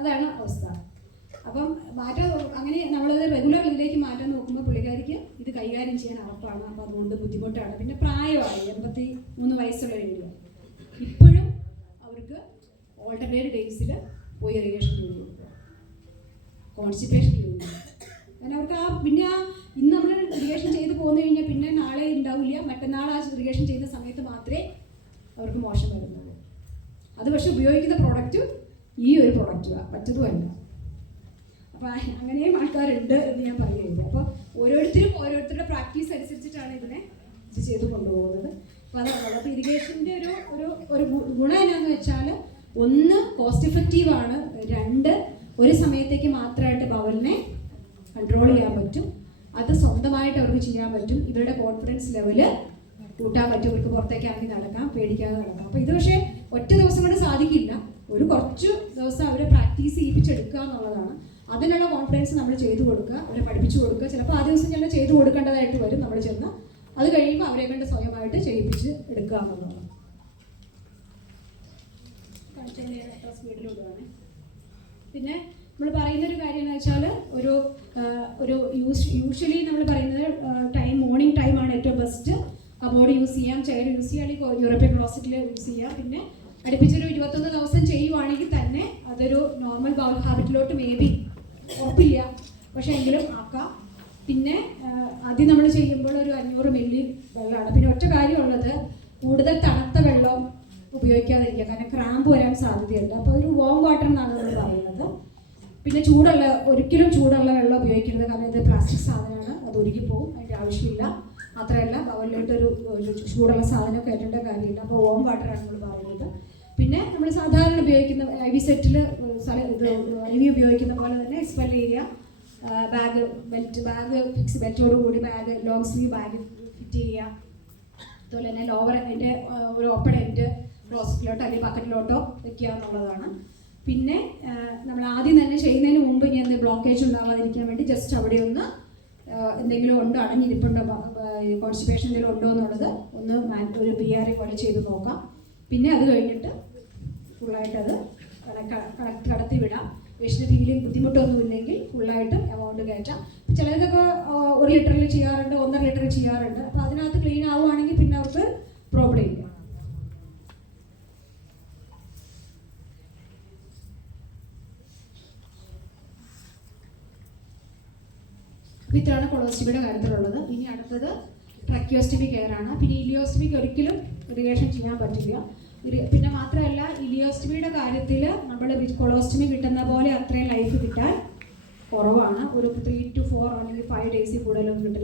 അതാണ് അവസ്ഥ. അപ്പം മാറ്റാൻ അങ്ങനെ നമ്മളത് റെഗുലർ ഇതിലേക്ക് മാറ്റാൻ നോക്കുമ്പോൾ പുള്ളിക്കാരിക്ക് ഇത് കൈകാര്യം ചെയ്യാൻ ഉറപ്പാണ്. അപ്പോൾ അതുകൊണ്ട് ബുദ്ധിമുട്ടാണ്. പിന്നെ പ്രായമായി 83 വയസ്സുള്ള ഏരിയ ഇപ്പോഴും അവർക്ക് ഓൾട്ടർനേറ്റ് ഡേയ്സിൽ പോയി ഇറിഗേഷൻ ചെയ്ത് കൊടുക്കുക, കോൺസ്റ്റിപ്പേഷൻ ചെയ്യുന്നു. കാരണം അവർക്ക് പിന്നെ ഇന്ന് നമ്മൾ ഇറിഗേഷൻ ചെയ്ത് പോന്നു കഴിഞ്ഞാൽ പിന്നെ നാളെ ഉണ്ടാവില്ല, മറ്റന്നാൾ ആ ഇറിഗേഷൻ ചെയ്യുന്ന സമയത്ത് മാത്രമേ അവർക്ക് മോശം വരുന്നുള്ളൂ. അത് പക്ഷെ ഉപയോഗിക്കുന്ന പ്രോഡക്റ്റും ഈ ഒരു പ്രോഡക്റ്റുമാണ്, മറ്റതുമല്ല. അപ്പോൾ അങ്ങനെയും ആൾക്കാരുണ്ട് എന്ന് ഞാൻ പറയുകയില്ല. അപ്പോൾ ഓരോരുത്തരുടെ പ്രാക്ടീസ് അനുസരിച്ചിട്ടാണ് ഇതിനെ ചെയ്ത് കൊണ്ടുപോകുന്നത്. അപ്പോൾ അതാണ്. അപ്പോൾ ഇറിഗേഷൻ്റെ ഒരു ഗുണം എന്നാന്ന് വെച്ചാൽ, 1 കോസ്റ്റ് എഫക്റ്റീവാണ്, 2 ഒരു സമയത്തേക്ക് മാത്രമായിട്ട് ബവലിനെ കൺട്രോൾ ചെയ്യാൻ പറ്റും. അത് സ്വന്തമായിട്ട് അവർക്ക് ചെയ്യാൻ പറ്റും. ഇവരുടെ കോൺഫിഡൻസ് ലെവല് കൂട്ടാൻ പറ്റും, പുറത്തേക്ക് ഇറങ്ങി നടക്കാം, പേടിക്കാതെ നടക്കാം. അപ്പോൾ ഇത് പക്ഷേ ഒറ്റ ദിവസം കൊണ്ട് സാധിക്കില്ല. ഒരു കുറച്ച് ദിവസം അവരെ പ്രാക്ടീസ് ചെയ്യിപ്പിച്ചെടുക്കുക എന്നുള്ളതാണ്. അതിനുള്ള കോൺഫിഡൻസ് നമ്മൾ ചെയ്തു കൊടുക്കുക, അവരെ പഠിപ്പിച്ചു കൊടുക്കുക. ചിലപ്പോൾ ആ ദിവസം ചില ചെയ്തു കൊടുക്കേണ്ടതായിട്ട് വരും നമ്മൾ ചെന്ന്. അത് കഴിയുമ്പോൾ അവരെ കൊണ്ട് സ്വയമായിട്ട് ചെയ്യിപ്പിച്ച് എടുക്കുക എന്നുള്ളതാണ്. സ്പീഡിലൂടെയാണ്. പിന്നെ നമ്മൾ പറയുന്നൊരു കാര്യം എന്ന് വെച്ചാൽ ഒരു യൂഷ്വലി നമ്മൾ പറയുന്നത് മോർണിംഗ് ടൈമാണ് ഏറ്റവും ബെസ്റ്റ്. കബോർഡ് യൂസ് ചെയ്യാം, ചെയർ യൂസ് ചെയ്യാം, അല്ലെങ്കിൽ യൂറോപ്യൻ ക്ലോസറ്റിൽ യൂസ് ചെയ്യാം. പിന്നെ അടുപ്പിച്ചൊരു 21 ദിവസം ചെയ്യുവാണെങ്കിൽ തന്നെ അതൊരു നോർമൽ ബൗൾ ഹാബിറ്റിലോട്ട് മേ ബി ഉറപ്പില്ല, പക്ഷേ എങ്കിലും ആക്കാം. പിന്നെ ആദ്യം നമ്മൾ ചെയ്യുമ്പോൾ ഒരു 500 മില്ലി വെള്ളമാണ്. പിന്നെ ഒറ്റ കാര്യമുള്ളത്, കൂടുതൽ തണുത്ത വെള്ളം ഉപയോഗിക്കാതിരിക്കുക, കാരണം ക്രാമ്പ് വരാൻ സാധ്യതയുണ്ട്. അപ്പോൾ ഒരു വാം വാട്ടർ എന്നാണ് നമ്മൾ പറയുന്നത്. പിന്നെ ഒരിക്കലും ചൂടുള്ള വെള്ളം ഉപയോഗിക്കരുത്, കാരണം ഇത് പ്ലാസ്റ്റിക് സാധനമാണ്, അത് ഉരുകിപ്പോവും, അതിൻ്റെ ആവശ്യമില്ല. മാത്രമല്ല ബൗളിലോട്ടൊരു ചൂടുള്ള സാധനം കയറ്റേണ്ട കാര്യമില്ല. അപ്പോൾ വാം വാട്ടറാണ് നമ്മൾ പറയുന്നത്. പിന്നെ നമ്മൾ സാധാരണ ഉപയോഗിക്കുന്ന IV സെറ്റിൽ IV ഉപയോഗിക്കുന്ന പോലെ തന്നെ എക്സ്പെൽ ഏരിയ, ബാഗ് ഫിക്സ് ബെൽറ്റോട് കൂടി ലോങ് സ്ലീവ് ബാഗ് ഫിറ്റ് ചെയ്യുക. അതുപോലെ തന്നെ ലോവർ അതിൻ്റെ ഒരു ഓപ്പൺ എൻഡ് ക്ലോസറ്റിലോട്ടോ അല്ലെങ്കിൽ ബക്കറ്റിലോട്ടോ വെക്കുക എന്നുള്ളതാണ്. പിന്നെ നമ്മൾ ആദ്യം തന്നെ ചെയ്യുന്നതിന് മുമ്പ് ഇനി എന്തെങ്കിലും ബ്ലോക്കേജ് ഉണ്ടാകാതിരിക്കാൻ വേണ്ടി ജസ്റ്റ് അവിടെ ഒന്ന് എന്തെങ്കിലും ഉണ്ടോ, അടഞ്ഞിരിപ്പുണ്ടോ, കോൺസ്റ്റിപ്പേഷൻ എന്തെങ്കിലും ഉണ്ടോ എന്നുള്ളത് ഒന്ന് ഒരു PRA പോലെ ചെയ്ത് നോക്കാം. പിന്നെ അത് കഴിഞ്ഞിട്ട് ഫുള്ളായിട്ട് അത് കടത്തി വിടാം. പേഷ്യൻ്റ് ഫീലിംഗ് ബുദ്ധിമുട്ടൊന്നുമില്ലെങ്കിൽ ഫുള്ളായിട്ട് എമൗണ്ട് കയറ്റാം. ചിലതൊക്കെ 1 ലിറ്ററിൽ ചെയ്യാറുണ്ട്, 1.5 ലിറ്ററിൽ ചെയ്യാറുണ്ട്. അപ്പോൾ അതിനകത്ത് ക്ലീൻ ആവുകയാണെങ്കിൽ പിന്നെ അവർക്ക് പ്രോബ്ലം ഇല്ല. ഇത്രയാണ് കൊളോസ്റ്റമിയുടെ കാര്യത്തിലുള്ളത്. ഇനി അടുത്തത് ട്രക്കിയോസ്റ്റമി കെയർ ആണ്. പിന്നെ ഇലിയോസ്റ്റമിക്ക് ഒരിക്കലും ഇറിഗേഷൻ ചെയ്യാൻ പറ്റില്ല. പിന്നെ മാത്രമല്ല, ഇലിയോസ്റ്റമിയുടെ കാര്യത്തിൽ നമ്മൾ കൊളോസ്റ്റമി കിട്ടുന്ന പോലെ അത്രയും ലൈഫ് കിട്ടാൻ കുറവാണ്. ഒരു 3 to 4 അല്ലെങ്കിൽ 5 ഡേയ്സിൽ കൂടുതലൊന്നും കിട്ടില്ല.